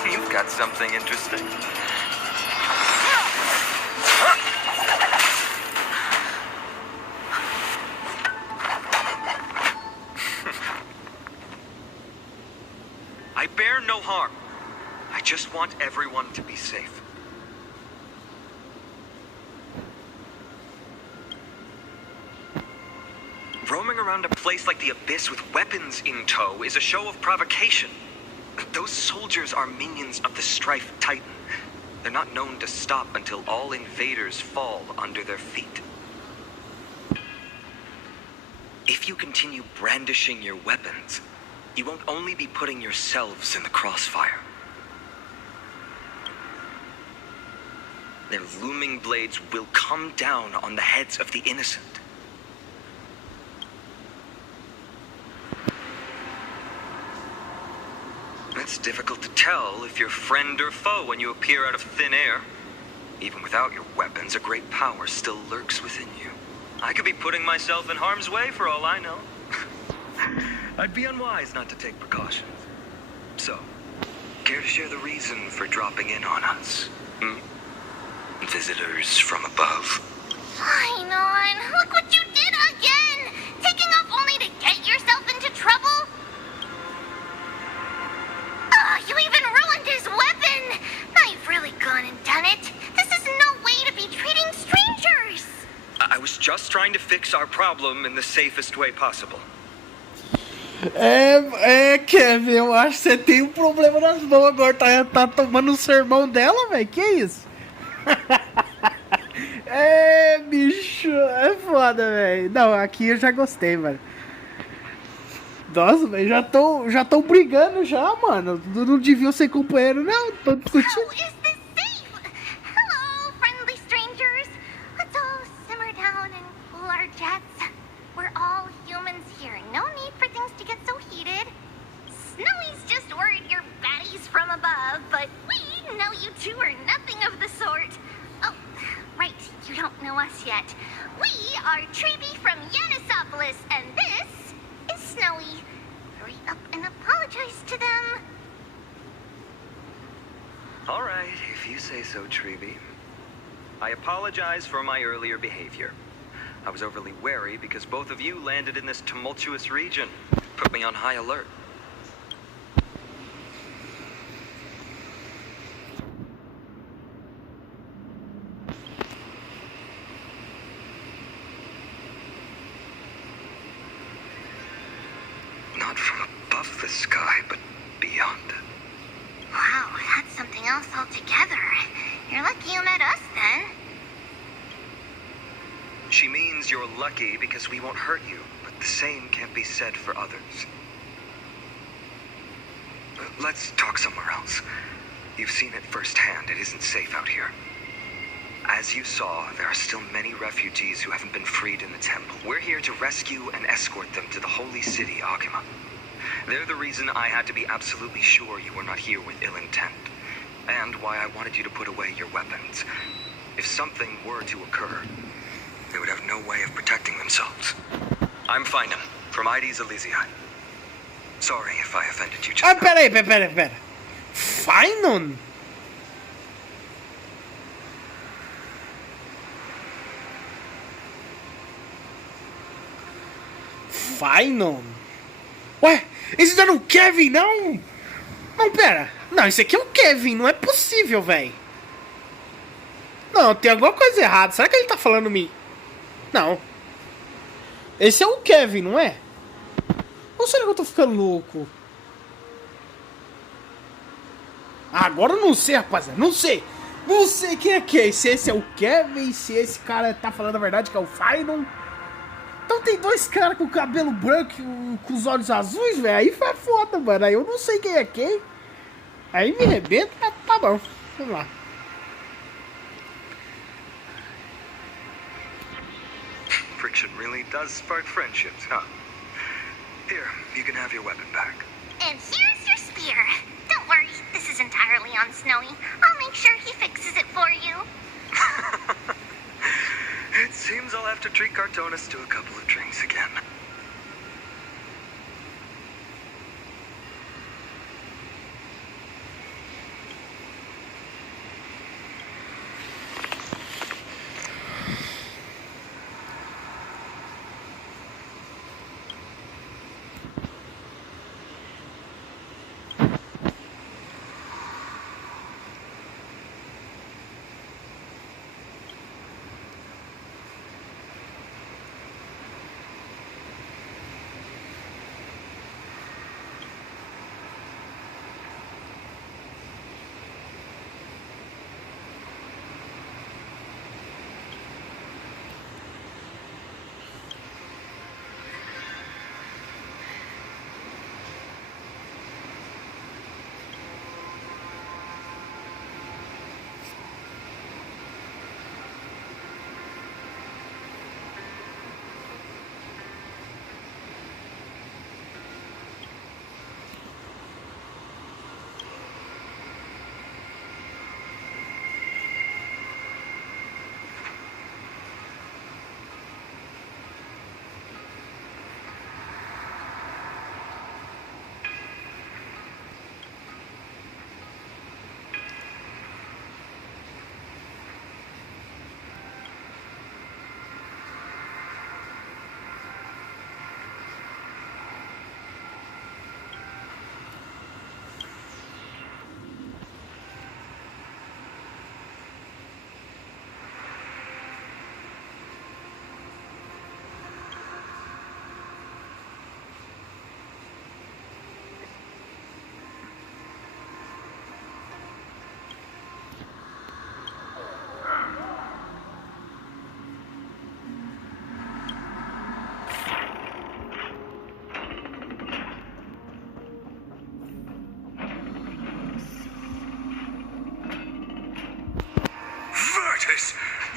You've got something interesting. I bear no harm. I just want everyone to be safe. Roaming around a place like the Abyss with weapons in tow is a show of provocation. Those soldiers are minions of the Strife Titan. They're not known to stop until all invaders fall under their feet. If you continue brandishing your weapons, you won't only be putting yourselves in the crossfire. Their looming blades will come down on the heads of the innocent. It's difficult to tell if you're friend or foe when you appear out of thin air. Even without your weapons, a great power still lurks within you. I could be putting myself in harm's way for all I know. I'd be unwise not to take precautions. So, care to share the reason for dropping in on us? Visitors from above. Fine on. Look what you did again! Taking off only to get yourself into trouble? You even ruined his weapon! Now you've really gone and done it. This is no way to be treating strangers! I was just trying to fix our problem in the safest way possible. Kevin, eu acho que você tem um problema nas mãos agora. Tá tomando um sermão dela, velho? Que isso? Bicho, é foda, velho. Não, aqui eu já gostei, mano. Nossa, velho, já tô brigando já, mano. Não deviam ser companheiro, não. Tô discutindo. How is this safe? Hello, friendly strangers. Let's all simmer down and cool our jets. We're all humans here. No need for things to get so heated. Snowy's just worried you're baddies from above, but we know you two are nothing of the sort. Oh, right, you don't know us yet. We are Treeby from Yanisopolis, and this is Snowy. Hurry up and apologize to them. All right, if you say so, Treeby. I apologize for my earlier behavior. I was overly wary because both of you landed in this tumultuous region. Put me on high alert. Not from above the sky, but beyond it. Wow, that's something else altogether. You're lucky you met us then. She means you're lucky because we won't hurt you, but the same can't be said for others. Let's talk somewhere else. You've seen it firsthand. It isn't safe out here. As you saw, there are still many refugees who haven't been freed in the temple. We're here to rescue and escort them to the holy city, Akima. They're the reason I had to be absolutely sure you were not here with ill intent, and why I wanted you to put away your weapons. If something were to occur, they would have no way of protecting themselves. I'm Finem, from ID's Elysiae. Sorry if I offended you just now. Pera. Finon? Finon? Ué, esse não era o Kevin, não? Não, pera. Não, esse aqui é o Kevin, não é possível, velho. Não, tem alguma coisa errada. Será que ele tá falando me... Não. Esse é o Kevin, não é? Ou será que eu tô ficando louco? Agora eu não sei, rapaziada. Não sei. Não sei quem é quem. Se esse é o Kevin, se esse cara tá falando a verdade, que é o Finon. Então tem dois caras com cabelo branco e com os olhos azuis, velho. Aí foi foda, mano. Aí eu não sei quem é quem. Aí me arrebenta, mas tá bom. Vamos lá. Friction really does spark friendships, huh? Here, you can have your weapon back. And here's your spear. Don't worry, this is entirely on Snowy. I'll make sure he fixes it for you. It seems I'll have to treat Cartonis to a couple of drinks again.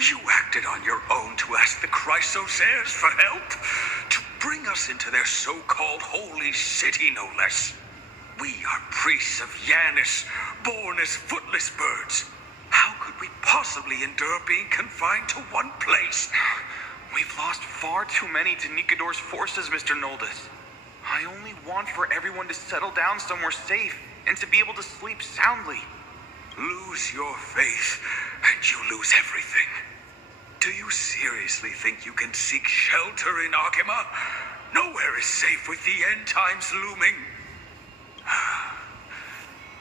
You acted on your own to ask the Chrysos heirs for help? To bring us into their so-called holy city, no less. We are priests of Yanis, born as footless birds. How could we possibly endure being confined to one place? We've lost far too many to Nikador's forces, Mr. Noldus. I only want for everyone to settle down somewhere safe and to be able to sleep soundly. Lose your faith, and you lose everything. Do you seriously think you can seek shelter in Arkhima? Nowhere is safe with the end times looming.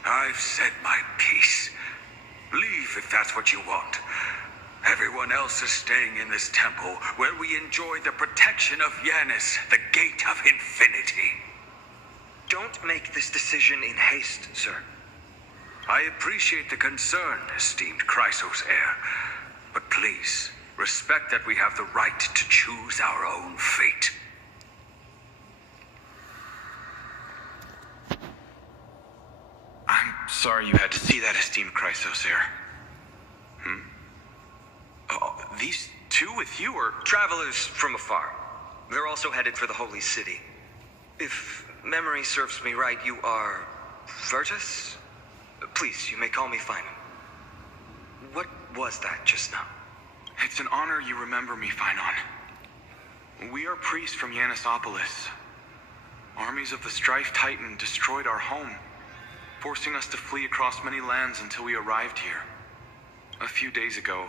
I've said my piece. Leave if that's what you want. Everyone else is staying in this temple, where we enjoy the protection of Yanis, the Gate of Infinity. Don't make this decision in haste, sir. I appreciate the concern, esteemed Chrysos heir. But please, respect that we have the right to choose our own fate. I'm sorry you had to see that, esteemed Chrysos heir. These two with you are... Travelers from afar. They're also headed for the Holy City. If memory serves me right, you are Virtus? Please, you may call me Finon. What was that just now? It's an honor you remember me, Finon. We are priests from Yannisopolis. Armies of the Strife Titan destroyed our home, forcing us to flee across many lands until we arrived here. A few days ago,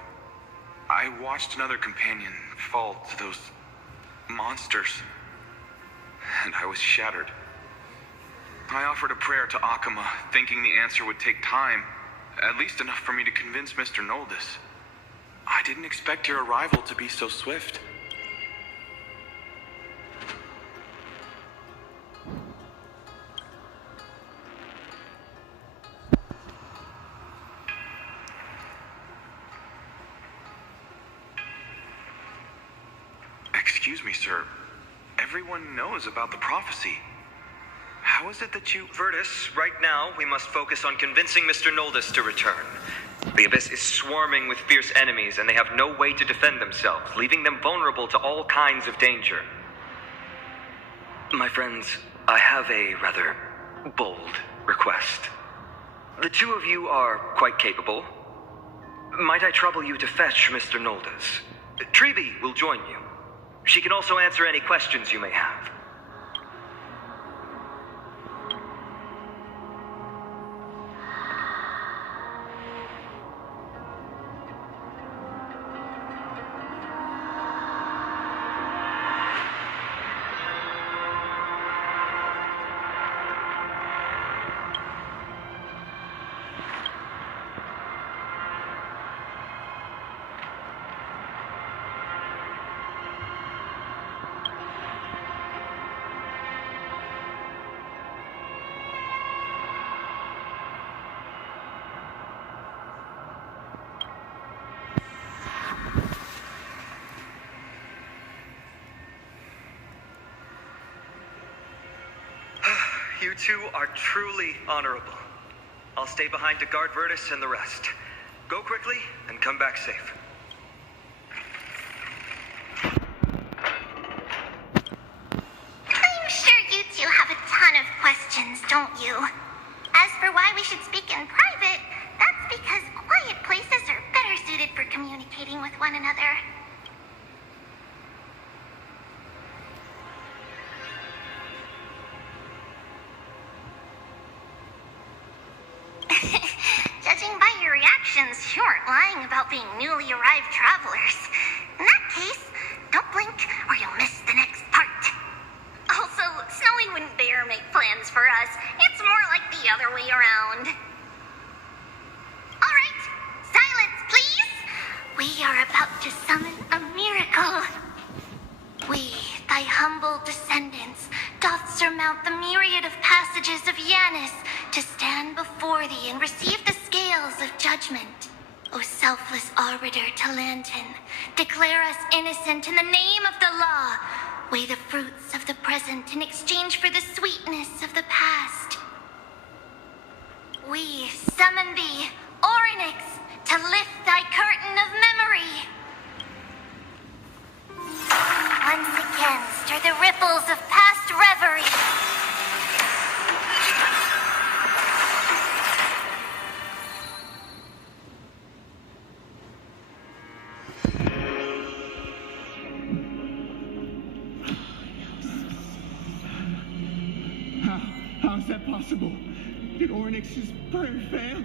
I watched another companion fall to those monsters, and I was shattered. I offered a prayer to Akama, thinking the answer would take time, at least enough for me to convince Mr. Noldus. I didn't expect your arrival to be so swift. Excuse me, sir. Everyone knows about the prophecy. How is it that you... Virtus, right now, we must focus on convincing Mr. Noldus to return. The Abyss is swarming with fierce enemies, and they have no way to defend themselves, leaving them vulnerable to all kinds of danger. My friends, I have a rather bold request. The two of you are quite capable. Might I trouble you to fetch Mr. Noldus? Treeby will join you. She can also answer any questions you may have. You two are truly honorable. I'll stay behind to guard Virtus and the rest. Go quickly and come back safe. I'm sure you two have a ton of questions, don't you? As for why we should speak in private, that's because quiet places are better suited for communicating with one another. Judging by your reactions, you aren't lying about being newly arrived travelers. In that case, don't blink or you'll miss the next part. Also, Snowy wouldn't dare make plans for us. It's more like the other way around. Alright, silence please! We are about to summon a miracle. We, thy humble descendants, doth surmount the myriad of passages of Yanis to stand before thee and receive the scales of judgment. O selfless arbiter Talantin, declare us innocent in the name of the law. Weigh the fruits of the present in exchange for the sweetness of the past. We summon thee, Orynyx, to lift thy curtain of memory. Once again, stir the ripples of past reverie. How is that possible? Did Orynyx's prayer fail?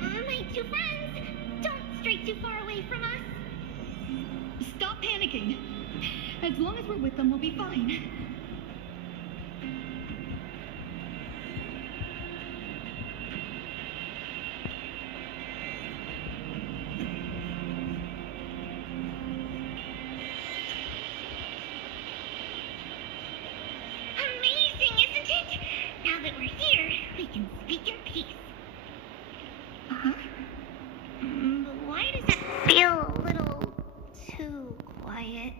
My two friends, don't stray too far away from us. Stop panicking. As long as we're with them, we'll be fine. Amazing, isn't it? Now that we're here, we can speak in peace. Uh-huh. But why does it feel a little too quiet?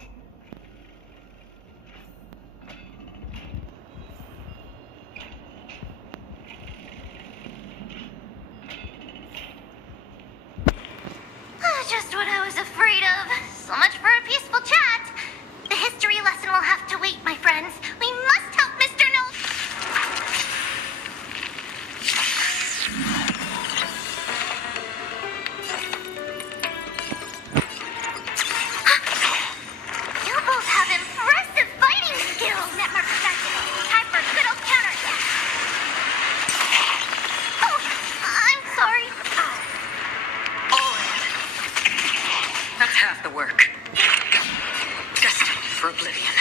oblivion.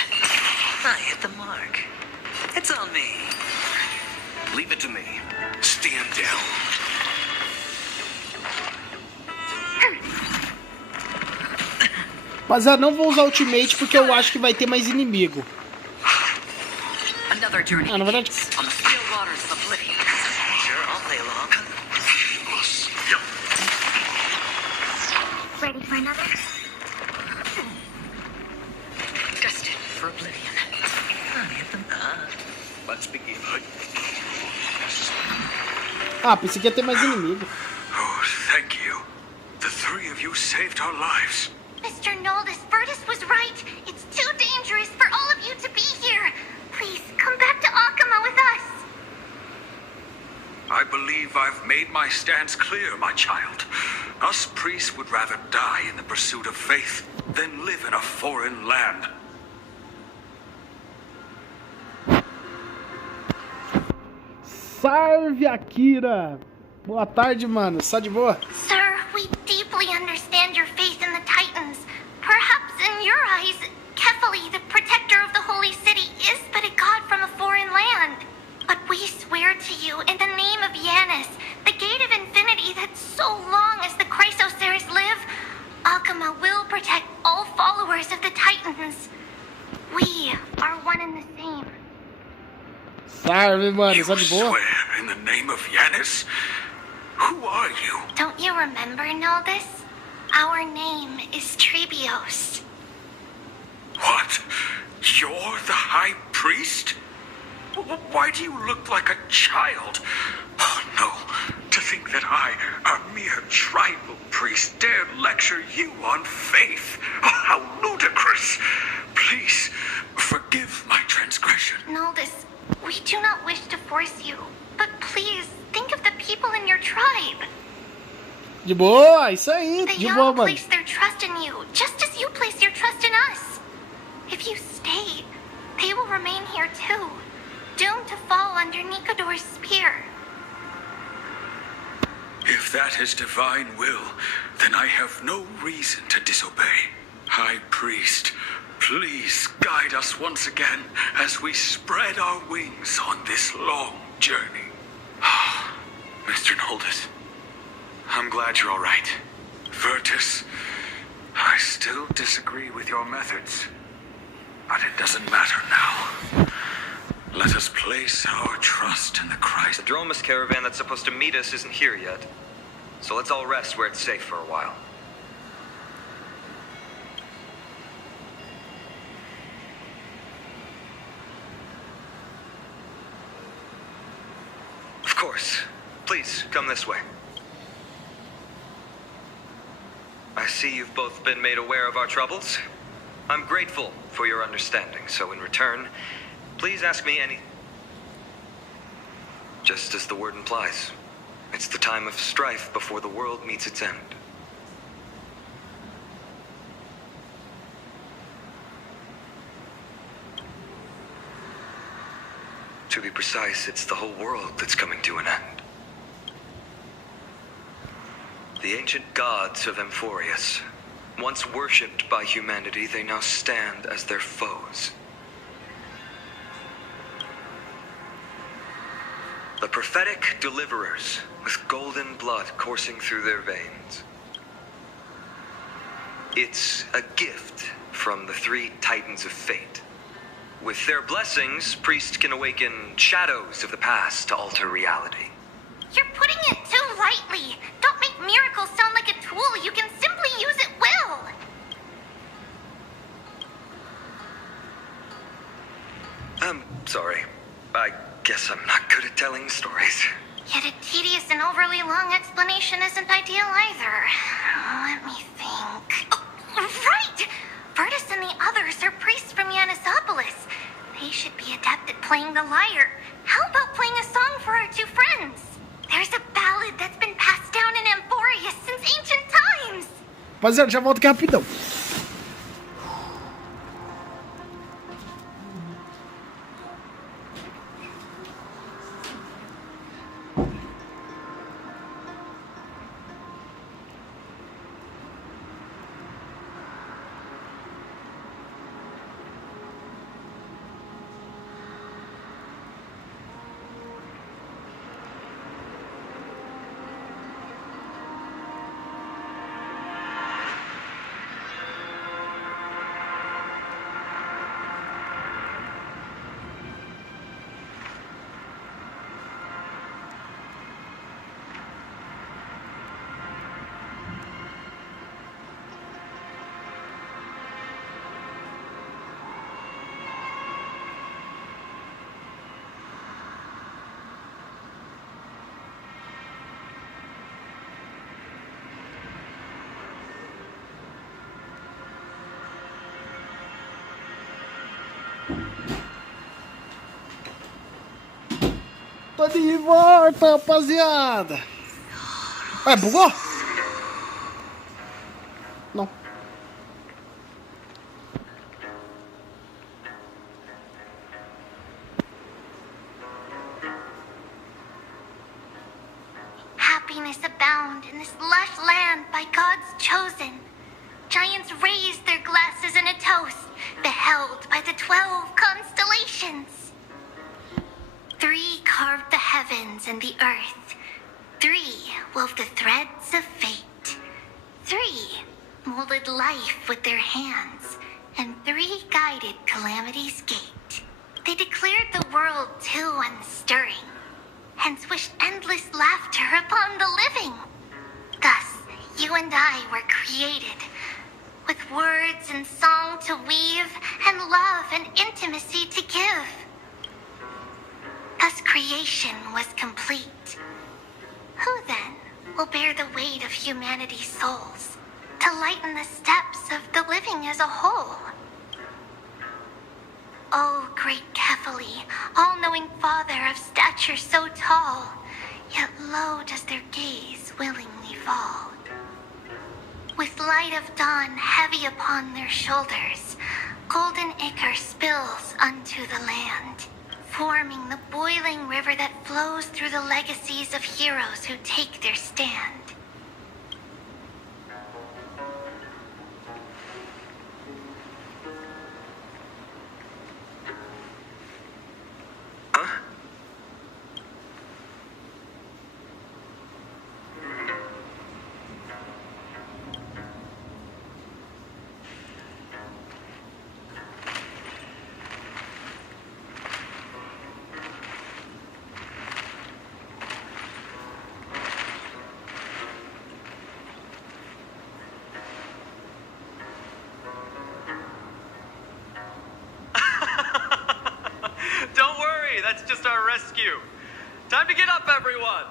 I hit the mark. It's on me. Leave it to me. Stand down. Rapaziada, não vou usar ultimate porque eu acho que vai ter mais inimigo. Another journey. Ah, na verdade... On the still waters of oblivion. Sure, I'll play along. Ready for another? Destined for oblivion. I hit them. Let's begin. Ah, pensei que ia ter mais inimigo. Oh, thank you. The three of you saved our lives. Mr. Noldus, Virtus was right. It's too dangerous for all of you to be here. Please, come back to Akama with us. I believe I've made my stance clear, my child. Us priests would rather die in the pursuit of faith than live in a foreign land. Salve, Akira! Boa tarde, mano. Só de boa? Sir, we deeply understand your faith in the Titans. Perhaps in your eyes, Kefali, the protector of the holy city, is but a god from a foreign land. But we swear to you, in the name of Yanis, the gate of infinity that so long as the Chrysoceres live, Akama will protect all followers of the Titans. We are one and the same. Salve, mano. You Só de boa? swear in the name of Yanis? Who are you? Don't you remember, Noldus? Our name is Trebios. What? You're the High Priest? Why do you look like a child? Oh, no. To think that I, a mere tribal priest, dare lecture you on faith. Oh, how ludicrous. Please, forgive my transgression. Noldus, we do not wish to force you, but please think of the people in your tribe. De boa, isso aí. They De boa, all mano. place their trust in you, just as you place your trust in us. If you stay, they will remain here too, doomed to fall under Nikodor's spear. If that is divine will, then I have no reason to disobey. High Priest, please guide us once again as we spread our wings on this long journey. Mr. Noldus, I'm glad you're all right. Virtus, I still disagree with your methods, but it doesn't matter now. Let us place our trust in the Christ. The Dromus caravan that's supposed to meet us isn't here yet, so let's all rest where it's safe for a while. Of course. Please, come this way. I see you've both been made aware of our troubles. I'm grateful for your understanding, so in return, please ask me any... Just as the word implies, it's the time of strife before the world meets its end. To be precise, it's the whole world that's coming to an end. The ancient gods of Amphoreus, once worshipped by humanity, they now stand as their foes. The prophetic deliverers, with golden blood coursing through their veins. It's a gift from the three titans of fate. With their blessings, priests can awaken shadows of the past to alter reality. You're putting it too lightly. Don't make miracles sound like a tool. You can simply use it well. I'm sorry. I guess I'm not good at telling stories. Yet a tedious and overly long explanation isn't ideal either. Let me think. Oh, right! Virtus and the others are priests from Yanisopolis. They should be adept at playing the lyre. How about playing a song for our two friends? There's a ballad that's been passed down in Amphoreus since ancient times. Rapaziada, já volto aqui rapidão. Tô de volta, rapaziada. Ué, bugou? Não. Happiness abound in this lush land by God's chosen. Giants raise their glasses in a toast, beheld by the 12 constellations. 3 carved the heavens and the earth. 3 wove the threads of fate. 3 molded life with their hands. And 3 guided calamity's gate. They declared the world too unstirring, hence wished endless laughter upon the living. Thus, you and I were created, with words and song to weave, and love and intimacy to give. Thus creation was complete. Who then will bear the weight of humanity's souls, to lighten the steps of the living as a whole? O great Kephali, all-knowing Father of stature so tall, yet low does their gaze willingly fall. With light of dawn heavy upon their shoulders, golden ichor spills unto the land, forming the boiling river that flows through the legacies of heroes who take their stand. That's just our rescue. Time to get up, everyone!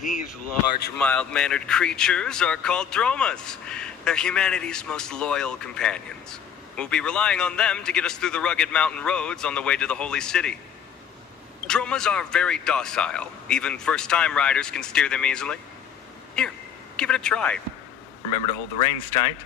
These large, mild-mannered creatures are called Dromas. They're humanity's most loyal companions. We'll be relying on them to get us through the rugged mountain roads on the way to the Holy City. Dromas are very docile. Even first-time riders can steer them easily. Here, give it a try. Remember to hold the reins tight.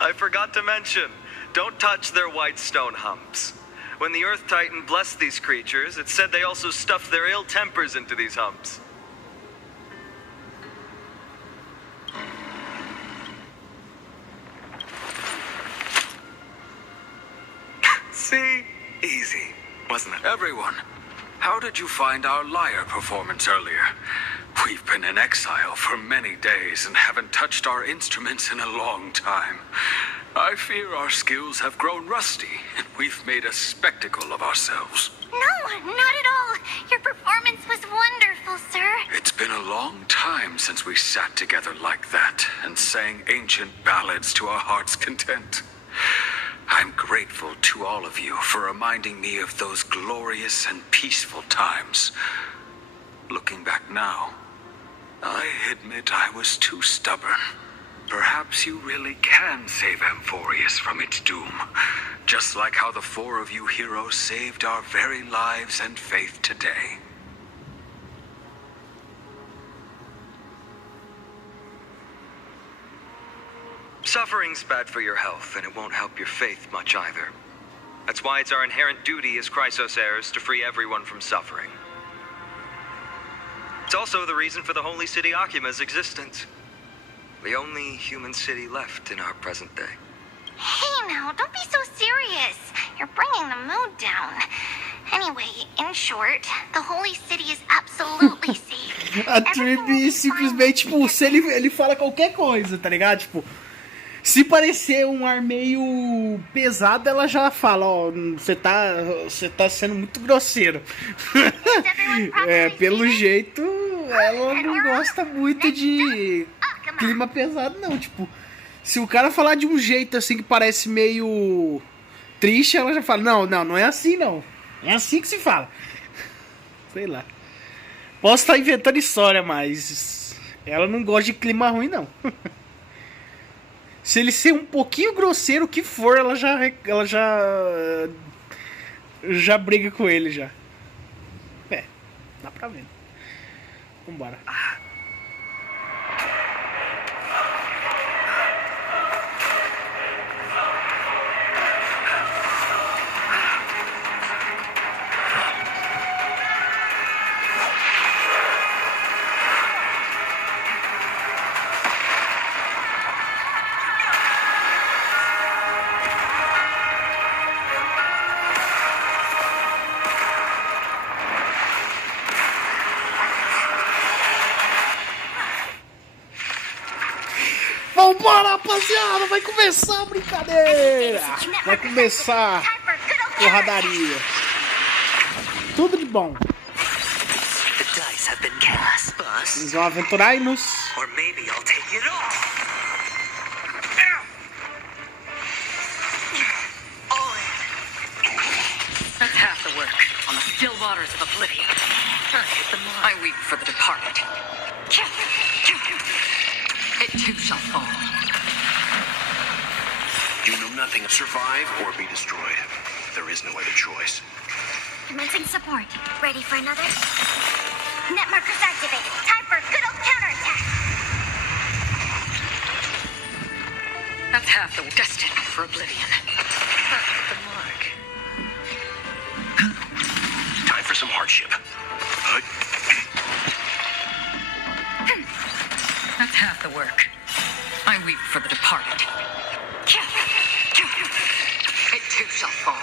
I forgot to mention, don't touch their white stone humps. When the Earth Titan blessed these creatures, it said they also stuffed their ill tempers into these humps. See? Easy, wasn't it? Everyone, how did you find our lyre performance earlier? We've been in exile for many days and haven't touched our instruments in a long time. I fear our skills have grown rusty, and we've made a spectacle of ourselves. No, not at all. Your performance was wonderful, sir. It's been a long time since we sat together like that and sang ancient ballads to our heart's content. I'm grateful to all of you for reminding me of those glorious and peaceful times. Looking back now, I admit I was too stubborn. Perhaps you really can save Amphoreus from its doom, just like how the 4 of you heroes saved our very lives and faith today. Suffering's bad for your health, and it won't help your faith much either. That's why it's our inherent duty as Chrysos heirs to free everyone from suffering. It's also the reason for the Holy City Akima's existence. The only human city left in our present day. Hey now, don't be so serious. You're bringing the mood down. Anyway, in short, the Holy City is absolutely safe. A Tribe simplesmente, tipo, se ele fala qualquer coisa, tá ligado? Tipo, se parecer um ar meio pesado, ela já fala, ó, você tá sendo muito grosseiro. Pelo jeito, ela não gosta muito de clima pesado, não. Tipo, se o cara falar de um jeito assim que parece meio triste, ela já fala, não é assim, não. É assim que se fala. Sei lá. Posso estar inventando história, mas ela não gosta de clima ruim, não. Se ele ser um pouquinho grosseiro, o que for, ela já briga com ele, já. Dá pra ver. Vambora. Vambora, rapaziada! Vai começar a brincadeira! Vai começar a porradaria. Tudo de bom. Eles vão aventurar-nos. That's half the work on the still waters of oblivion. I weep for the departed. It too shall fall. You know nothing of survive or be destroyed. There is no other choice. Commencing support. Ready for another? Net markers activated. Time for a good old counterattack. That's half the destined for oblivion. That's the mark. Time for some hardship. That's half the work. I weep for the departed. It too shall fall.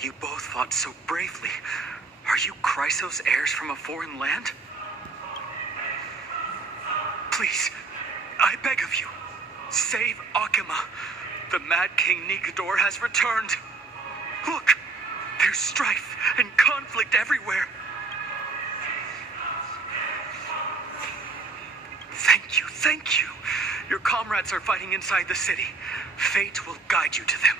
You both fought so bravely. Are you Chrysos heirs from a foreign land? Please, I beg of you, save Akima. The Mad King Nikador has returned. Look, there's strife and conflict everywhere. Thank you. Your comrades are fighting inside the city. Fate will guide you to them.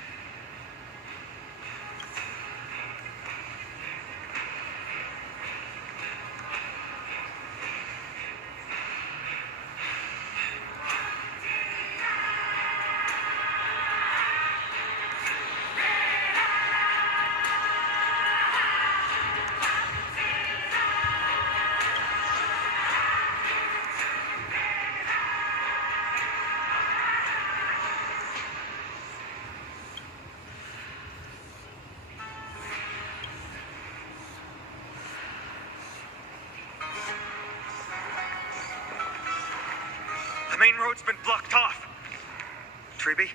The main road's been blocked off. Triby?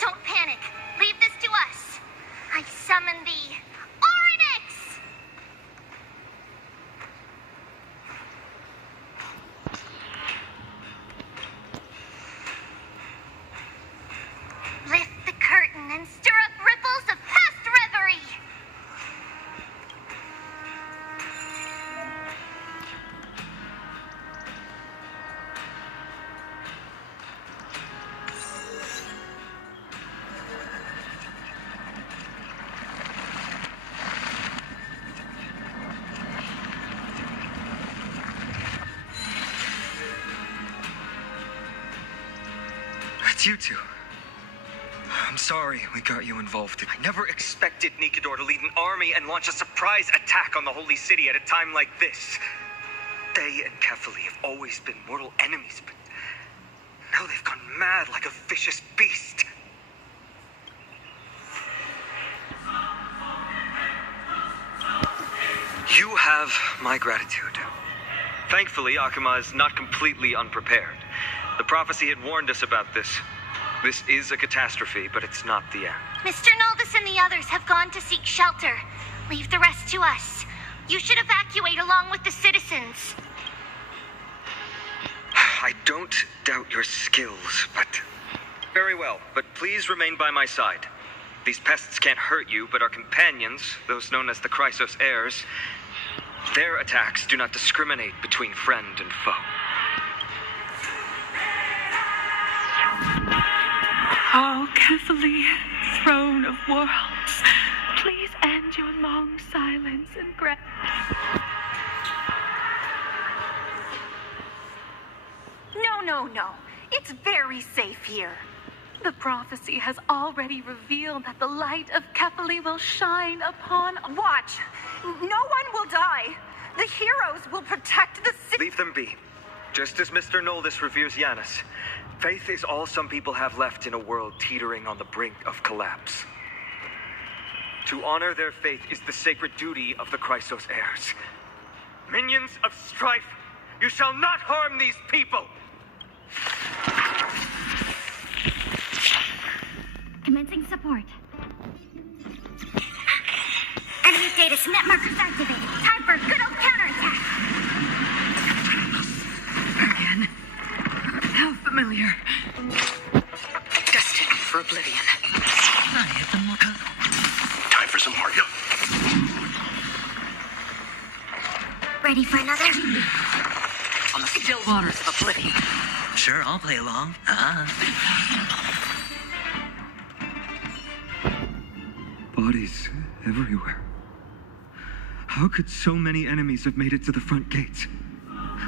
Don't panic. Leave this to us. I summon the Oryx! Lift the curtain and stir up ripples of past reverie. It's you two. I'm sorry we got you involved. I never expected Nikador to lead an army and launch a surprise attack on the Holy City at a time like this. They and Kefali have always been mortal enemies, but now they've gone mad like a vicious beast. You have my gratitude. Thankfully, Akima is not completely unprepared. The prophecy had warned us about this. This is a catastrophe, but it's not the end. Mr. Noldus and the others have gone to seek shelter. Leave the rest to us. You should evacuate along with the citizens. I don't doubt your skills, but... Very well, but please remain by my side. These pests can't hurt you, but our companions, those known as the Chrysos heirs, their attacks do not discriminate between friend and foe. Oh, Kefali, throne of worlds, please end your long silence and grant... No. It's very safe here. The prophecy has already revealed that the light of Kefali will shine upon... Watch! No one will die! The heroes will protect the city... Leave them be. Just as Mr. Noldus reveres Yanis, faith is all some people have left in a world teetering on the brink of collapse. To honor their faith is the sacred duty of the Chrysos heirs. Minions of strife, you shall not harm these people! Commencing support. Enemy data net markers activated. Time for a good old counterattack. Again. How familiar. Destined for oblivion. I hit the mark. Time for some heart. Ready for another? On the still waters of oblivion. Sure, I'll play along. Bodies everywhere. How could so many enemies have made it to the front gates?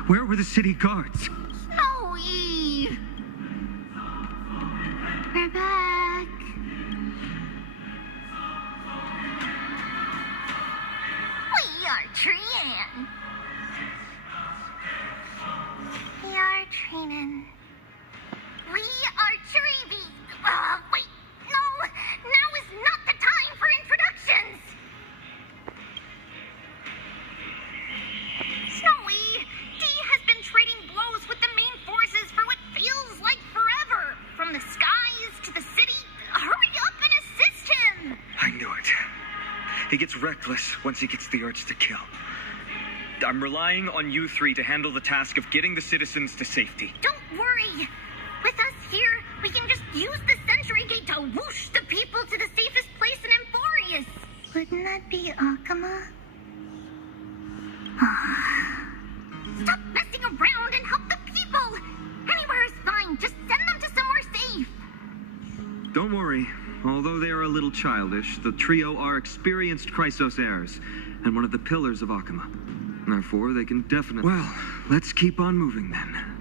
Where were the city guards? Snowy! We're back. We are Trian. We are Trinan. We are Tree. Wait. No! Now is not the time for introductions! Snowy! D has been trading blows with the main forces for what feels like forever! From the skies to the city, hurry up and assist him! I knew it. He gets reckless once he gets the urge to kill. I'm relying on you three to handle the task of getting the citizens to safety. Don't worry! With us here, we can just use the Sentry Gate to whoosh the people to the safest place in Amphoreus! Wouldn't that be Akama? Stop messing around and help the people! Anywhere is fine, just send them to somewhere safe! Don't worry. Although they are a little childish, the trio are experienced Chrysos heirs, and one of the pillars of Akama. Therefore, they can definitely... Well, let's keep on moving then.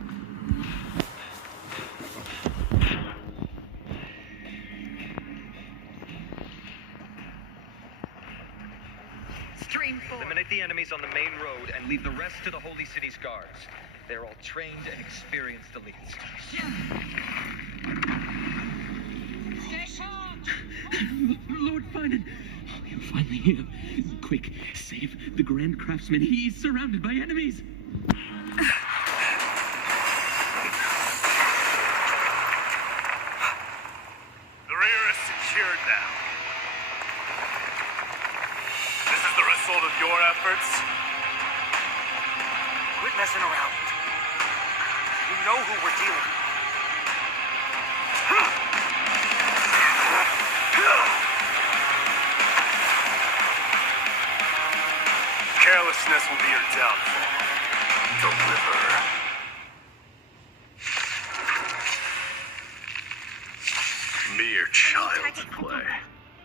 Eliminate the enemies on the main road and leave the rest to the Holy City's guards. They're all trained and experienced elites. Lord Finan! Oh, you're finally here. Quick, save the Grand Craftsman. He's surrounded by enemies. The rear is secured now. This is the result of your efforts? Quit messing around. You know who we're dealing with. Carelessness will be your downfall. Deliver. Mere child's play.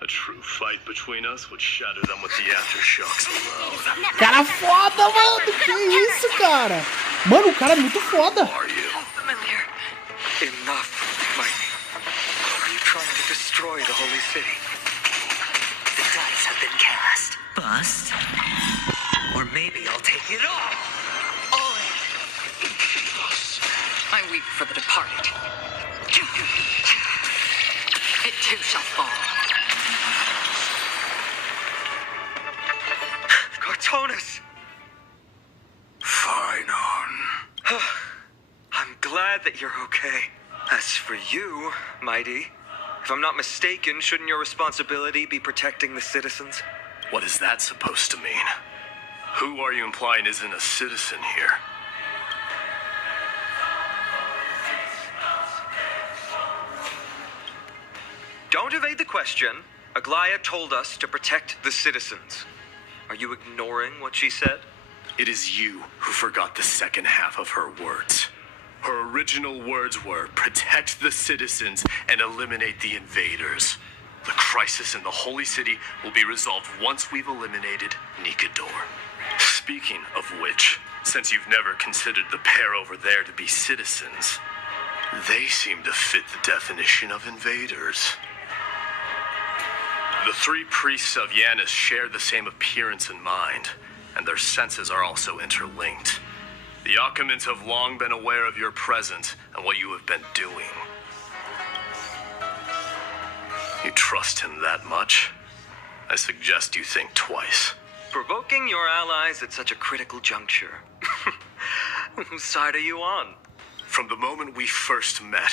A true fight between us would shatter them with the aftershocks alone. Cara foda, mano. Que isso, cara? Mano, o cara é muito foda. Enough, Mike. Are you trying to destroy the Holy City? The dice have been cast. Bust. Or maybe I'll take it all. All in. I weep for the departed. It too shall fall. Cartonus! Fine on. I'm glad that you're okay. As for you, Mighty, if I'm not mistaken, shouldn't your responsibility be protecting the citizens? What is that supposed to mean? Who are you implying isn't a citizen here? Don't evade the question. Aglaya told us to protect the citizens. Are you ignoring what she said? It is you who forgot the second half of her words. Her original words were, protect the citizens and eliminate the invaders. The crisis in the Holy City will be resolved once we've eliminated Nikador. Speaking of which, since you've never considered the pair over there to be citizens, they seem to fit the definition of invaders. The three priests of Yanis share the same appearance and mind, and their senses are also interlinked. The Akamans have long been aware of your presence and what you have been doing. You trust him that much? I suggest you think twice. Provoking your allies at such a critical juncture. Whose side are you on? From the moment we first met,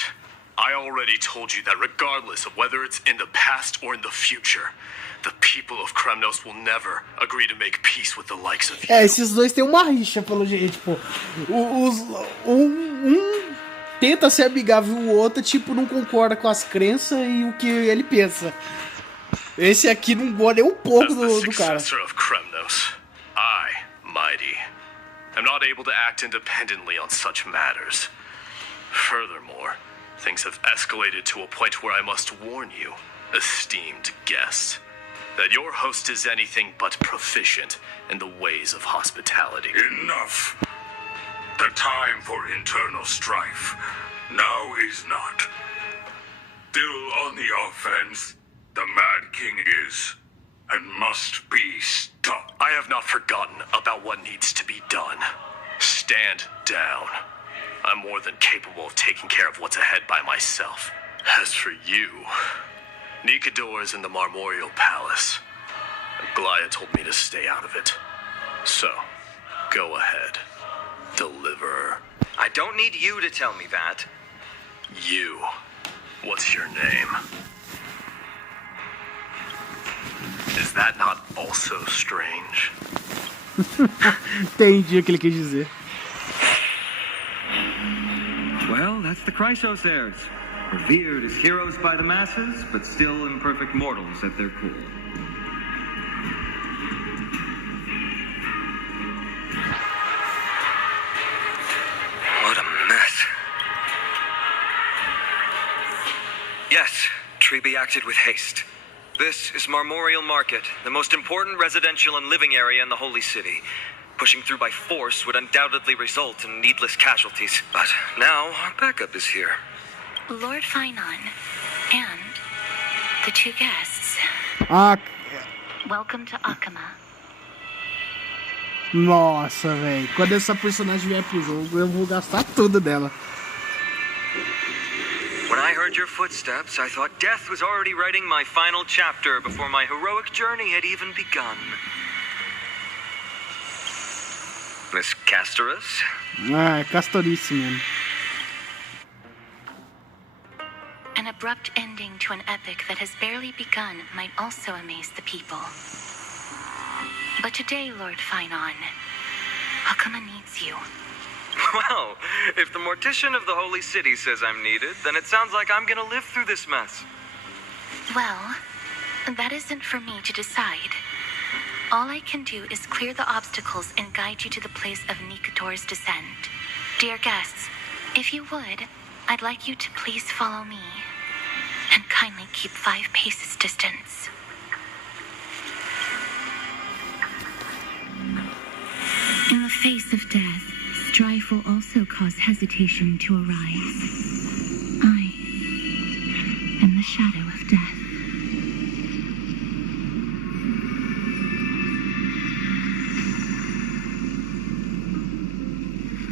I already told you that regardless of whether it's in the past or in the future, the people of Kremnos will never agree to make peace with the likes of you. Esses dois têm uma rixa, pelo jeito, tipo, um tenta ser amigável, o outro, tipo, não concorda com as crenças e o que ele pensa. Esse aqui não gosta nem um pouco do cara. As the successor of Kremnos, I, Mighty, am not able to act independently on such matters. Furthermore, things have escalated to a point where I must warn you, esteemed guest, that your host is anything but proficient in the ways of hospitality. Enough. The time for internal strife now is not. Still on the offense, the Mad King is, and must be stopped. I have not forgotten about what needs to be done. Stand down. I'm more than capable of taking care of what's ahead by myself. As for you, Nikador is in the Marmorial Palace. Aglaya told me to stay out of it. So, go ahead. Deliver. I don't need you to tell me that. You. What's your name? Is that not also strange? Entendi o que ele quis dizer. Well, that's the Chrysos heirs. Revered as heroes by the masses, but still imperfect mortals at their core. What a mess. Yes, Treby acted with haste. This is Marmorial Market, the most important residential and living area in the Holy City. Pushing through by force would undoubtedly result in needless casualties. But now, our backup is here. Lord Finon and the two guests. Welcome to Akama. Nossa, velho. Quando essa personagem vier pro jogo, eu vou gastar tudo dela. When I heard your footsteps, I thought death was already writing my final chapter before my heroic journey had even begun. Miss Castorus? É castoríssimo. An abrupt ending to an epic that has barely begun might also amaze the people. But today, Lord Finon, Akama needs you. Well, if the Mortician of the Holy City says I'm needed, then it sounds like I'm gonna live through this mess. Well, that isn't for me to decide. All I can do is clear the obstacles and guide you to the place of Nikador's descent. Dear guests, if you would, I'd like you to please follow me. And kindly keep 5 paces distance. In the face of death, strife will also cause hesitation to arise. I am the shadow of death.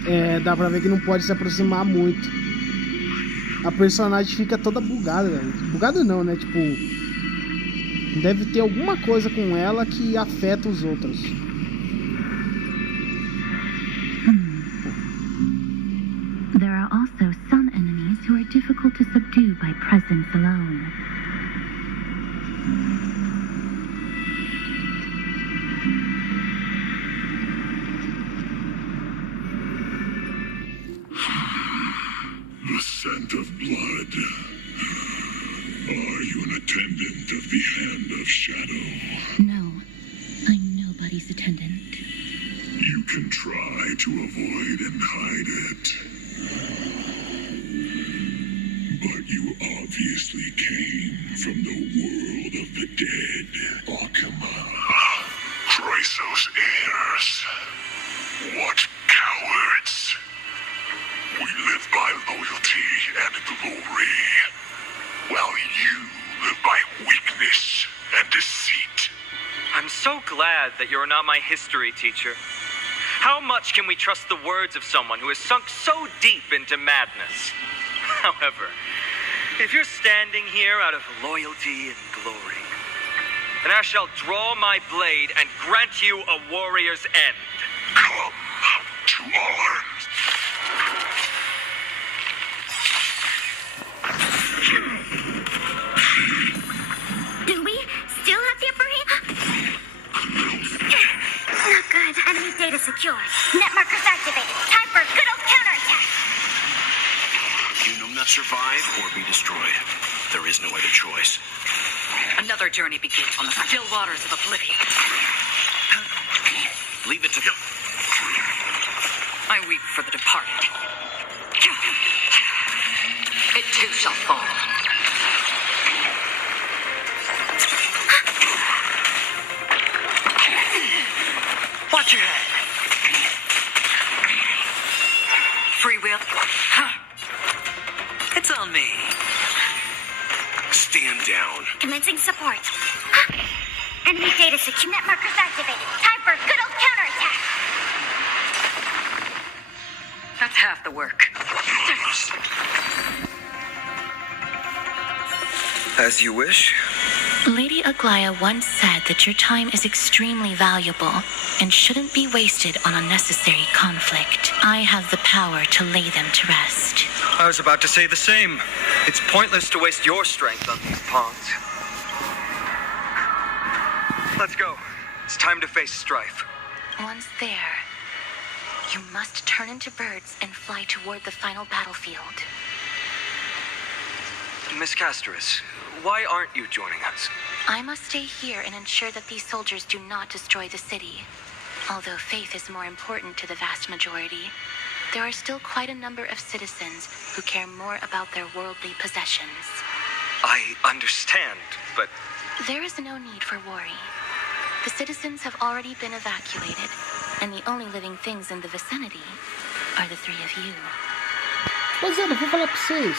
É, dá pra ver que não pode se aproximar muito. A personagem fica toda bugada, velho. Bugada não, né? Tipo, deve ter alguma coisa com ela que afeta os outros. There are also some enemies who are difficult presence alone. The scent of blood. Are you an attendant of the Hand of Shadow? No, I'm nobody's attendant. You can try to avoid and hide it. But you obviously came from the world of the dead, Akuma. Chrysos heirs. What cowards! We live by loyalty and glory, while you live by weakness and deceit. I'm so glad that you're not my history teacher. How much can we trust the words of someone who has sunk so deep into madness? However, if you're standing here out of loyalty and glory, then I shall draw my blade and grant you a warrior's end. Come to arms. Do we still have the upper hand? Not good. Enemy data secured. Net markers activated. Time for a good old counterattack. You not survive or be destroyed. There is no other choice. Another journey begins on the still waters of oblivion. Leave it to them. I weep for the departed. It too shall fall. Watch your head. Free will. It's on me. Stand down. Commencing support. Enemy data secure. Net markers activated. Time for a good old counterattack. That's half the work. As you wish. Lady Aglaya once said that your time is extremely valuable and shouldn't be wasted on unnecessary conflict. I have the power to lay them to rest. I was about to say the same. It's pointless to waste your strength on these pawns. Let's go. It's time to face strife. Once there, you must turn into birds and fly toward the final battlefield. Miss Castoris, why aren't you joining us? I must stay here and ensure that these soldiers do not destroy the city. Although faith is more important to the vast majority, there are still quite a number of citizens who care more about their worldly possessions. I understand, but... There is no need for worry. The citizens have already been evacuated, and the only living things in the vicinity are the three of you. Rapaziada, eu vou falar pra vocês.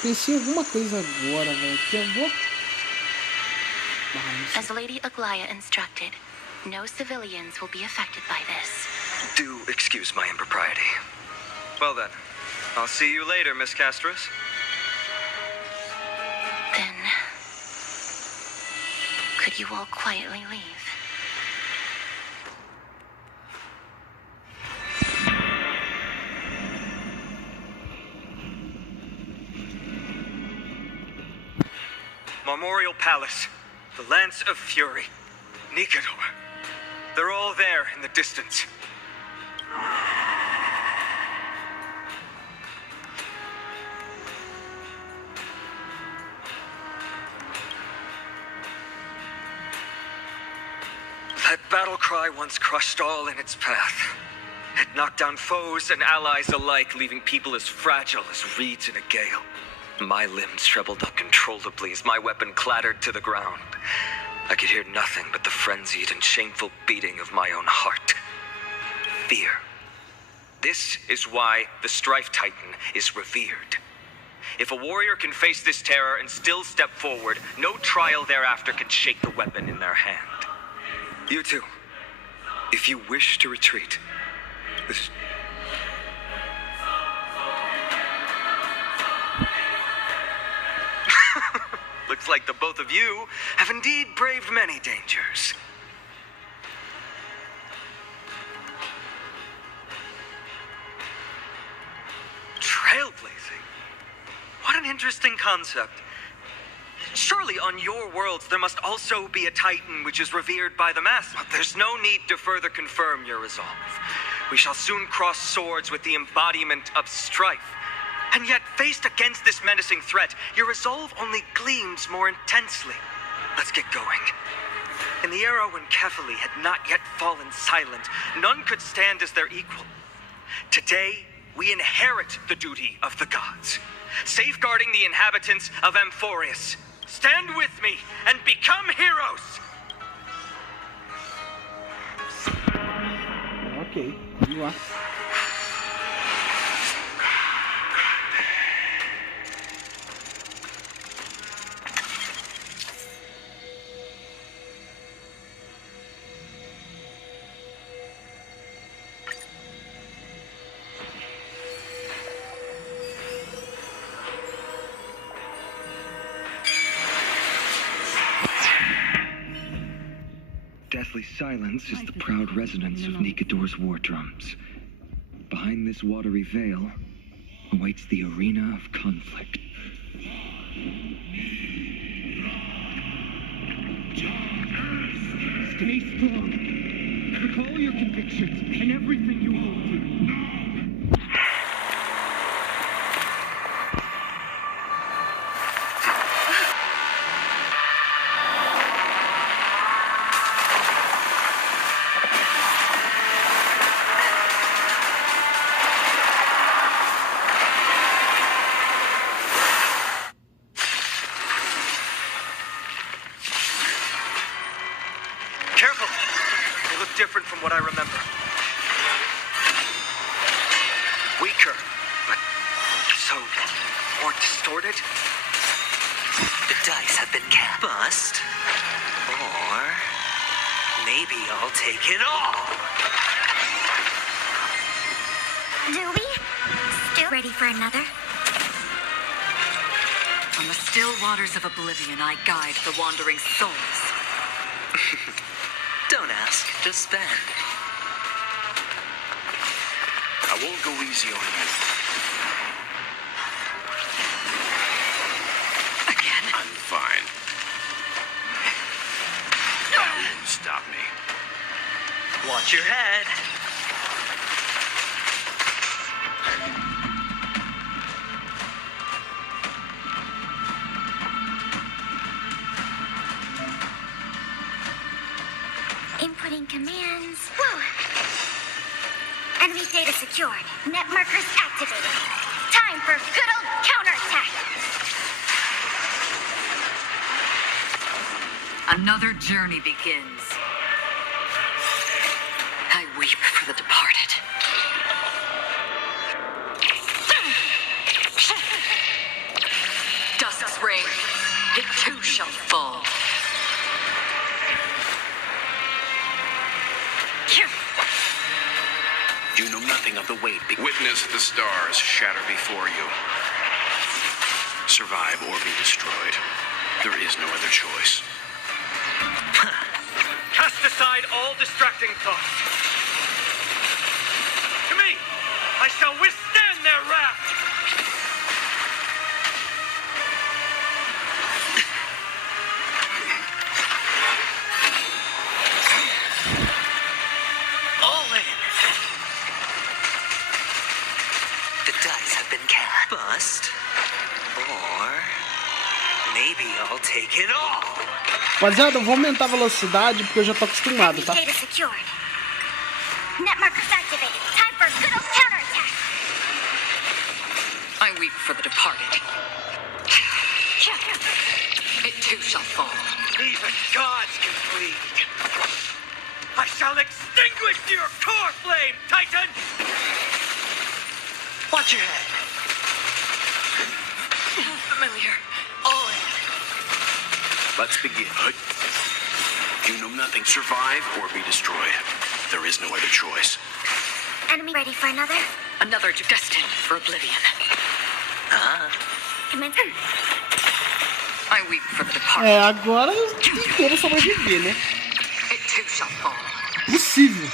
Pensei em alguma coisa agora, velho, que eu vou... As Lady Aglaya instructed, no civilians will be affected by this. Do excuse my impropriety. Well then, I'll see you later, Miss Castoris. Then, could you all quietly leave? Memorial Palace, the Lance of Fury, Nikador. They're all there in the distance. That battle cry once crushed all in its path. It knocked down foes and allies alike, leaving people as fragile as reeds in a gale. My limbs trembled uncontrollably as my weapon clattered to the ground. I could hear nothing but the frenzied and shameful beating of my own heart. Fear. This is why the Strife Titan is revered. If a warrior can face this terror and still step forward, no trial thereafter can shake the weapon in their hand. You two, if you wish to retreat, this... Looks like the both of you have indeed braved many dangers. Trailblazing? What an interesting interesting concept. Surely on your worlds there must also be a titan which is revered by the masses. But there's no need to further confirm your resolve. We shall soon cross swords with the embodiment of strife. And yet, faced against this menacing threat, your resolve only gleams more intensely. Let's get going. In the era when Kefali had not yet fallen silent, none could stand as their equal. Today, we inherit the duty of the gods, safeguarding the inhabitants of Amphoreus. Stand with me and become heroes! Ok, vamos lá. Deathly silence is the proud resonance of Nikador's war drums. Behind this watery veil awaits the arena of conflict. Stay strong. Recall your convictions and everything you hold dear. Careful! They look different from what I remember. Weaker, but so more distorted. The dice have been cast. Bust. Or maybe I'll take it all. Do we? Still ready for another? On the still waters of oblivion, I guide the wandering souls. Don't ask, just spend. I won't go easy on you. Again? I'm fine. That won't stop me. Watch your head. Inputting commands. Whoa! Enemy data secured. Net markers activated. Time for good old counterattack. Another journey begins. I weep for the departed. Dust's reign, it too shall fall. You know nothing of the weight. Witness the stars shatter before you. Survive or be destroyed. There is no other choice. Cast aside all distracting thoughts. To me, I shall withstand their wrath. All in. The dice have been cast. Bust. Or maybe I'll take it all. Rapaziada, eu vou aumentar a velocidade porque eu já tô acostumado, tá? Data secured. Net markers activated. Time for good old counterattack. I weep for the departed. It too shall fall. Even gods can bleed. I shall extinguish your core flame, Titan! Watch your head. Familiar. All in. Let's begin. You know nothing. Survive or be destroyed. There is no other choice. Enemy ready for another? Another destined for oblivion. Commence. I weep for the departed. É, agora tem como sobreviver, né? It too shall fall. Possível.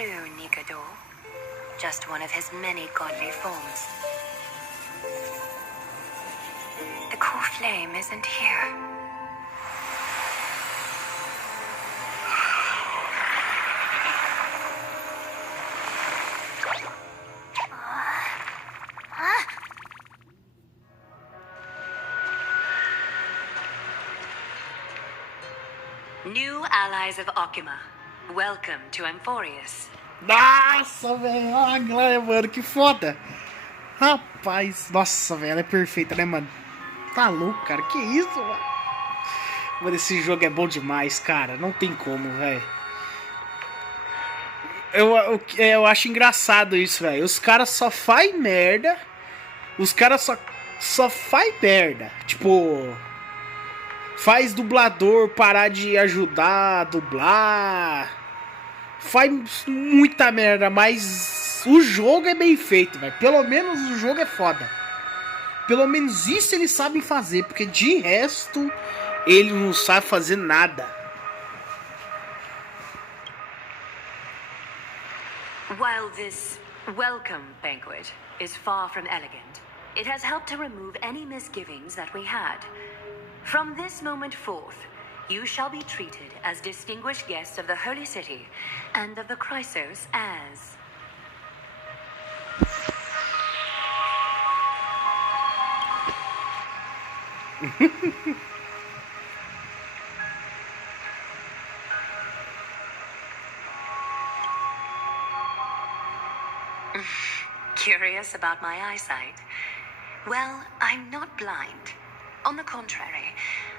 true, Nikador. Just one of his many godly forms. The core flame isn't here. New allies of Okima. Welcome to Amphoreus. Nossa, velho, olha a Glória, mano, que foda. Rapaz, nossa, velho, ela é perfeita, né, mano? Tá louco, cara, que isso, mano? Mano, esse jogo é bom demais, cara, não tem como, velho. Eu acho engraçado isso, velho. Os caras só faz merda. Os caras só faz merda. Tipo, faz dublador parar de ajudar a dublar. Faz muita merda, mas o jogo é bem feito, velho. Pelo menos o jogo é foda. Pelo menos isso eles sabem fazer, porque de resto ele não sabe fazer nada. While this welcome banquet is far from elegant, it has helped to remove any misgivings that we had. From this moment forth, you shall be treated as distinguished guests of the Holy City and of the Chrysos as... Curious about my eyesight? Well, I'm not blind. On the contrary,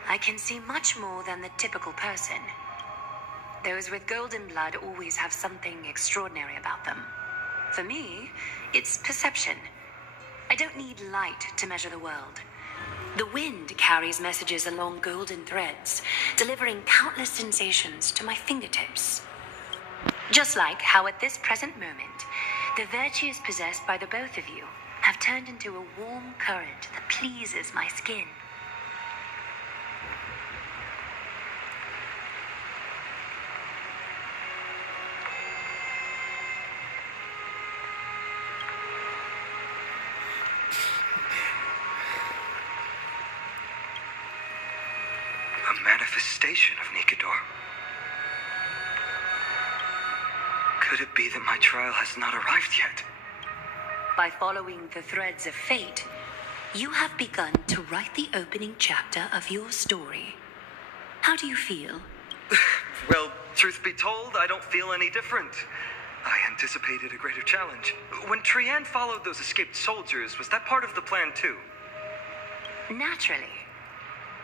I can see much more than the typical person. Those with golden blood always have something extraordinary about them. For me, it's perception. I don't need light to measure the world. The wind carries messages along golden threads, delivering countless sensations to my fingertips. Just like how at this present moment, the virtues possessed by the both of you have turned into a warm current that pleases my skin. A manifestation of Nikador. Could it be that my trial has not arrived yet? By following the threads of fate, you have begun to write the opening chapter of your story. How do you feel? Well, truth be told, I don't feel any different. I anticipated a greater challenge. When Trianne followed those escaped soldiers, was that part of the plan too? Naturally.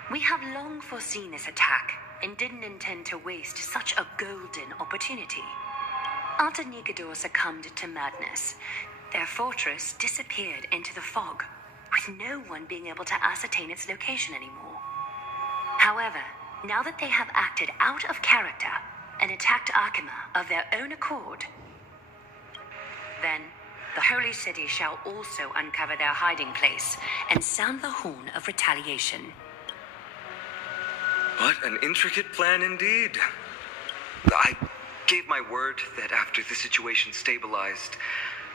We have long foreseen this attack and didn't intend to waste such a golden opportunity. After Nikador succumbed to madness, their fortress disappeared into the fog, with no one being able to ascertain its location anymore. However, now that they have acted out of character and attacked Akima of their own accord, then the Holy City shall also uncover their hiding place and sound the horn of retaliation. What an intricate plan indeed. I gave my word that after the situation stabilized,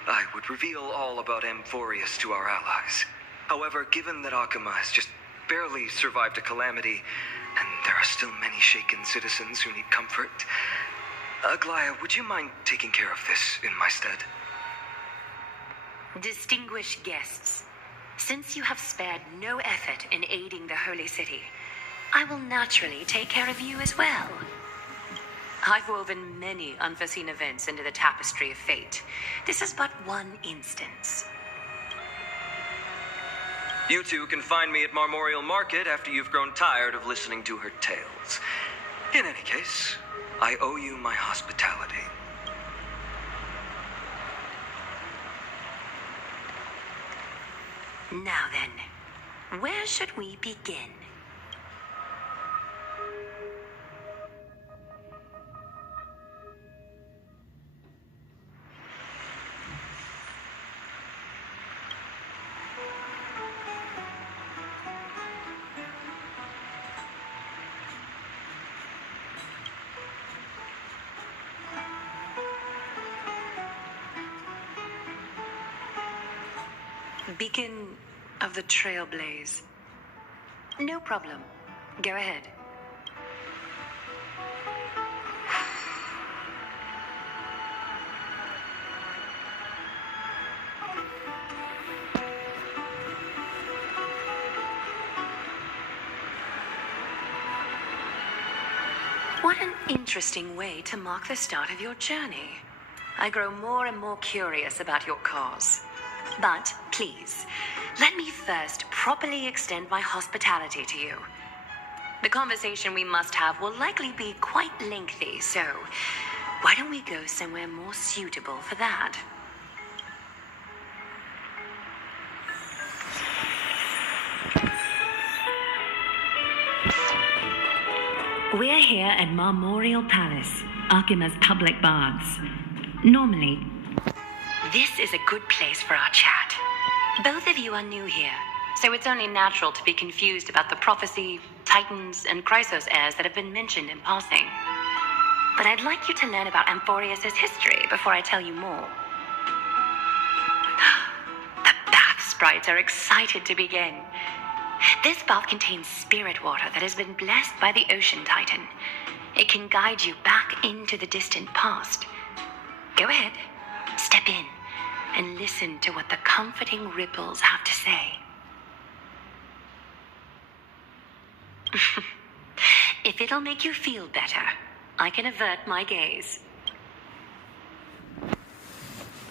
I would reveal all about Amphoreus to our allies. However, given that Akima has just barely survived a calamity, and there are still many shaken citizens who need comfort, Aglaya, would you mind taking care of this in my stead? Distinguished guests, since you have spared no effort in aiding the Holy City, I will naturally take care of you as well. I've woven many unforeseen events into the tapestry of fate. This is but one instance. You two can find me at Marmorial Market after you've grown tired of listening to her tales. In any case, I owe you my hospitality. Now then, where should we begin? Beacon of the Trailblaze. No problem. Go ahead. What an interesting way to mark the start of your journey. I grow more and more curious about your cause. But, please, let me first properly extend my hospitality to you. The conversation we must have will likely be quite lengthy, so why don't we go somewhere more suitable for that? We're here at Marmorial Palace, Arkima's public baths. Normally, This is a good place for our chat. Both of you are new here, so it's only natural to be confused about the prophecy, titans, and Chrysos heirs that have been mentioned in passing. But I'd like you to learn about Amphoreus' history before I tell you more. The bath sprites are excited to begin. This bath contains spirit water that has been blessed by the ocean titan. It can guide you back into the distant past. Go ahead, step in, and listen to what the comforting ripples have to say. If it'll make you feel better, I can avert my gaze.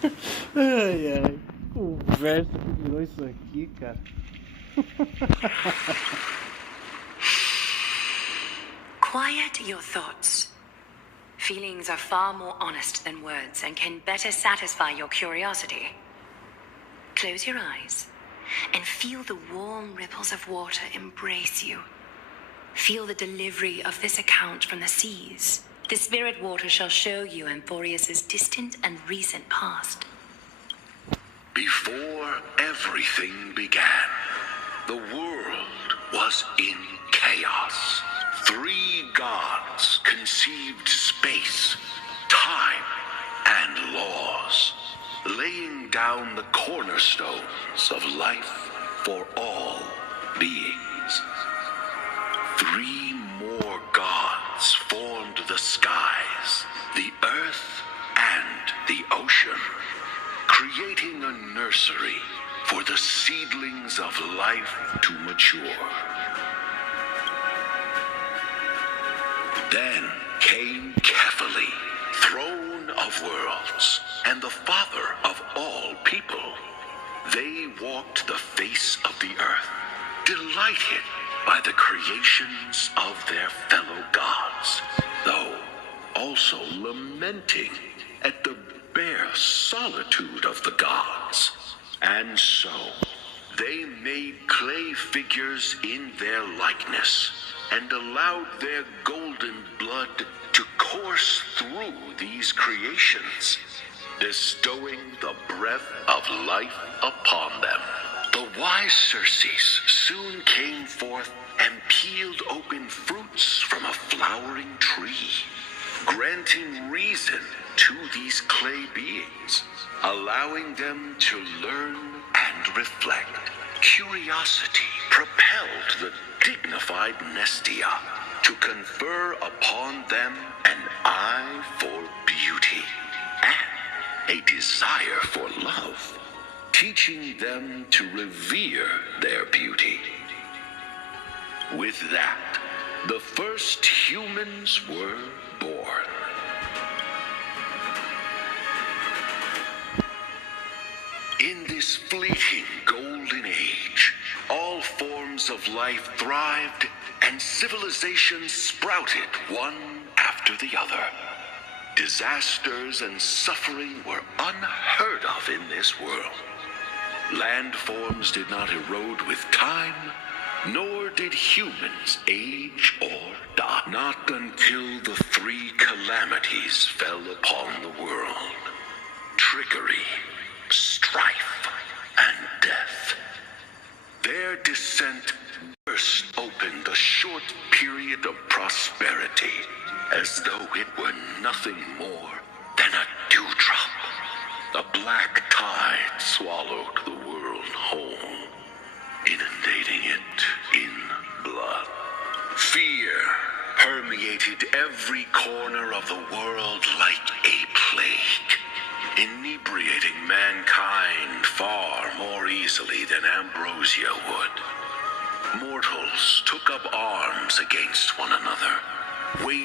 Ai, ai. Conversa que virou isso aqui, cara. Quiet your thoughts. Feelings are far more honest than words and can better satisfy your curiosity. Close your eyes and feel the warm ripples of water embrace you. Feel the delivery of this account from the seas. The spirit water shall show you Amphoreus' distant and recent past. Before everything began, the world was in chaos. 3 gods conceived space, time, and laws, laying down the cornerstones of life for all beings. 3 more gods formed the skies, the earth, and the ocean, creating a nursery for the seedlings of life to mature. Then came Kefali, throne of worlds, and the father of all people. They walked the face of the earth, delighted by the creations of their fellow gods, though also lamenting at the bare solitude of the gods. And so, they made clay figures in their likeness, and allowed their golden blood to course through these creations, bestowing the breath of life upon them. The wise Circes soon came forth and peeled open fruits from a flowering tree, granting reason to these clay beings, allowing them to learn and reflect. Curiosity propelled the dignified Nestia to confer upon them an eye for beauty and a desire for love, teaching them to revere their beauty. With that, the first humans were born. In this fleeting golden age, all forms of life thrived and civilizations sprouted one after the other. Disasters and suffering were unheard of in this world. Landforms did not erode with time, nor did humans age or die. Not until the 3 calamities fell upon the world: trickery, strife, and death. Their descent burst open the short period of prosperity, as though it were nothing more than a dewdrop. A black tide swallowed the world. world whole, inundating it in blood. Fear permeated every corner of the world like a plague, inebriating mankind far more easily than ambrosia would. Mortals took up arms against one another, waging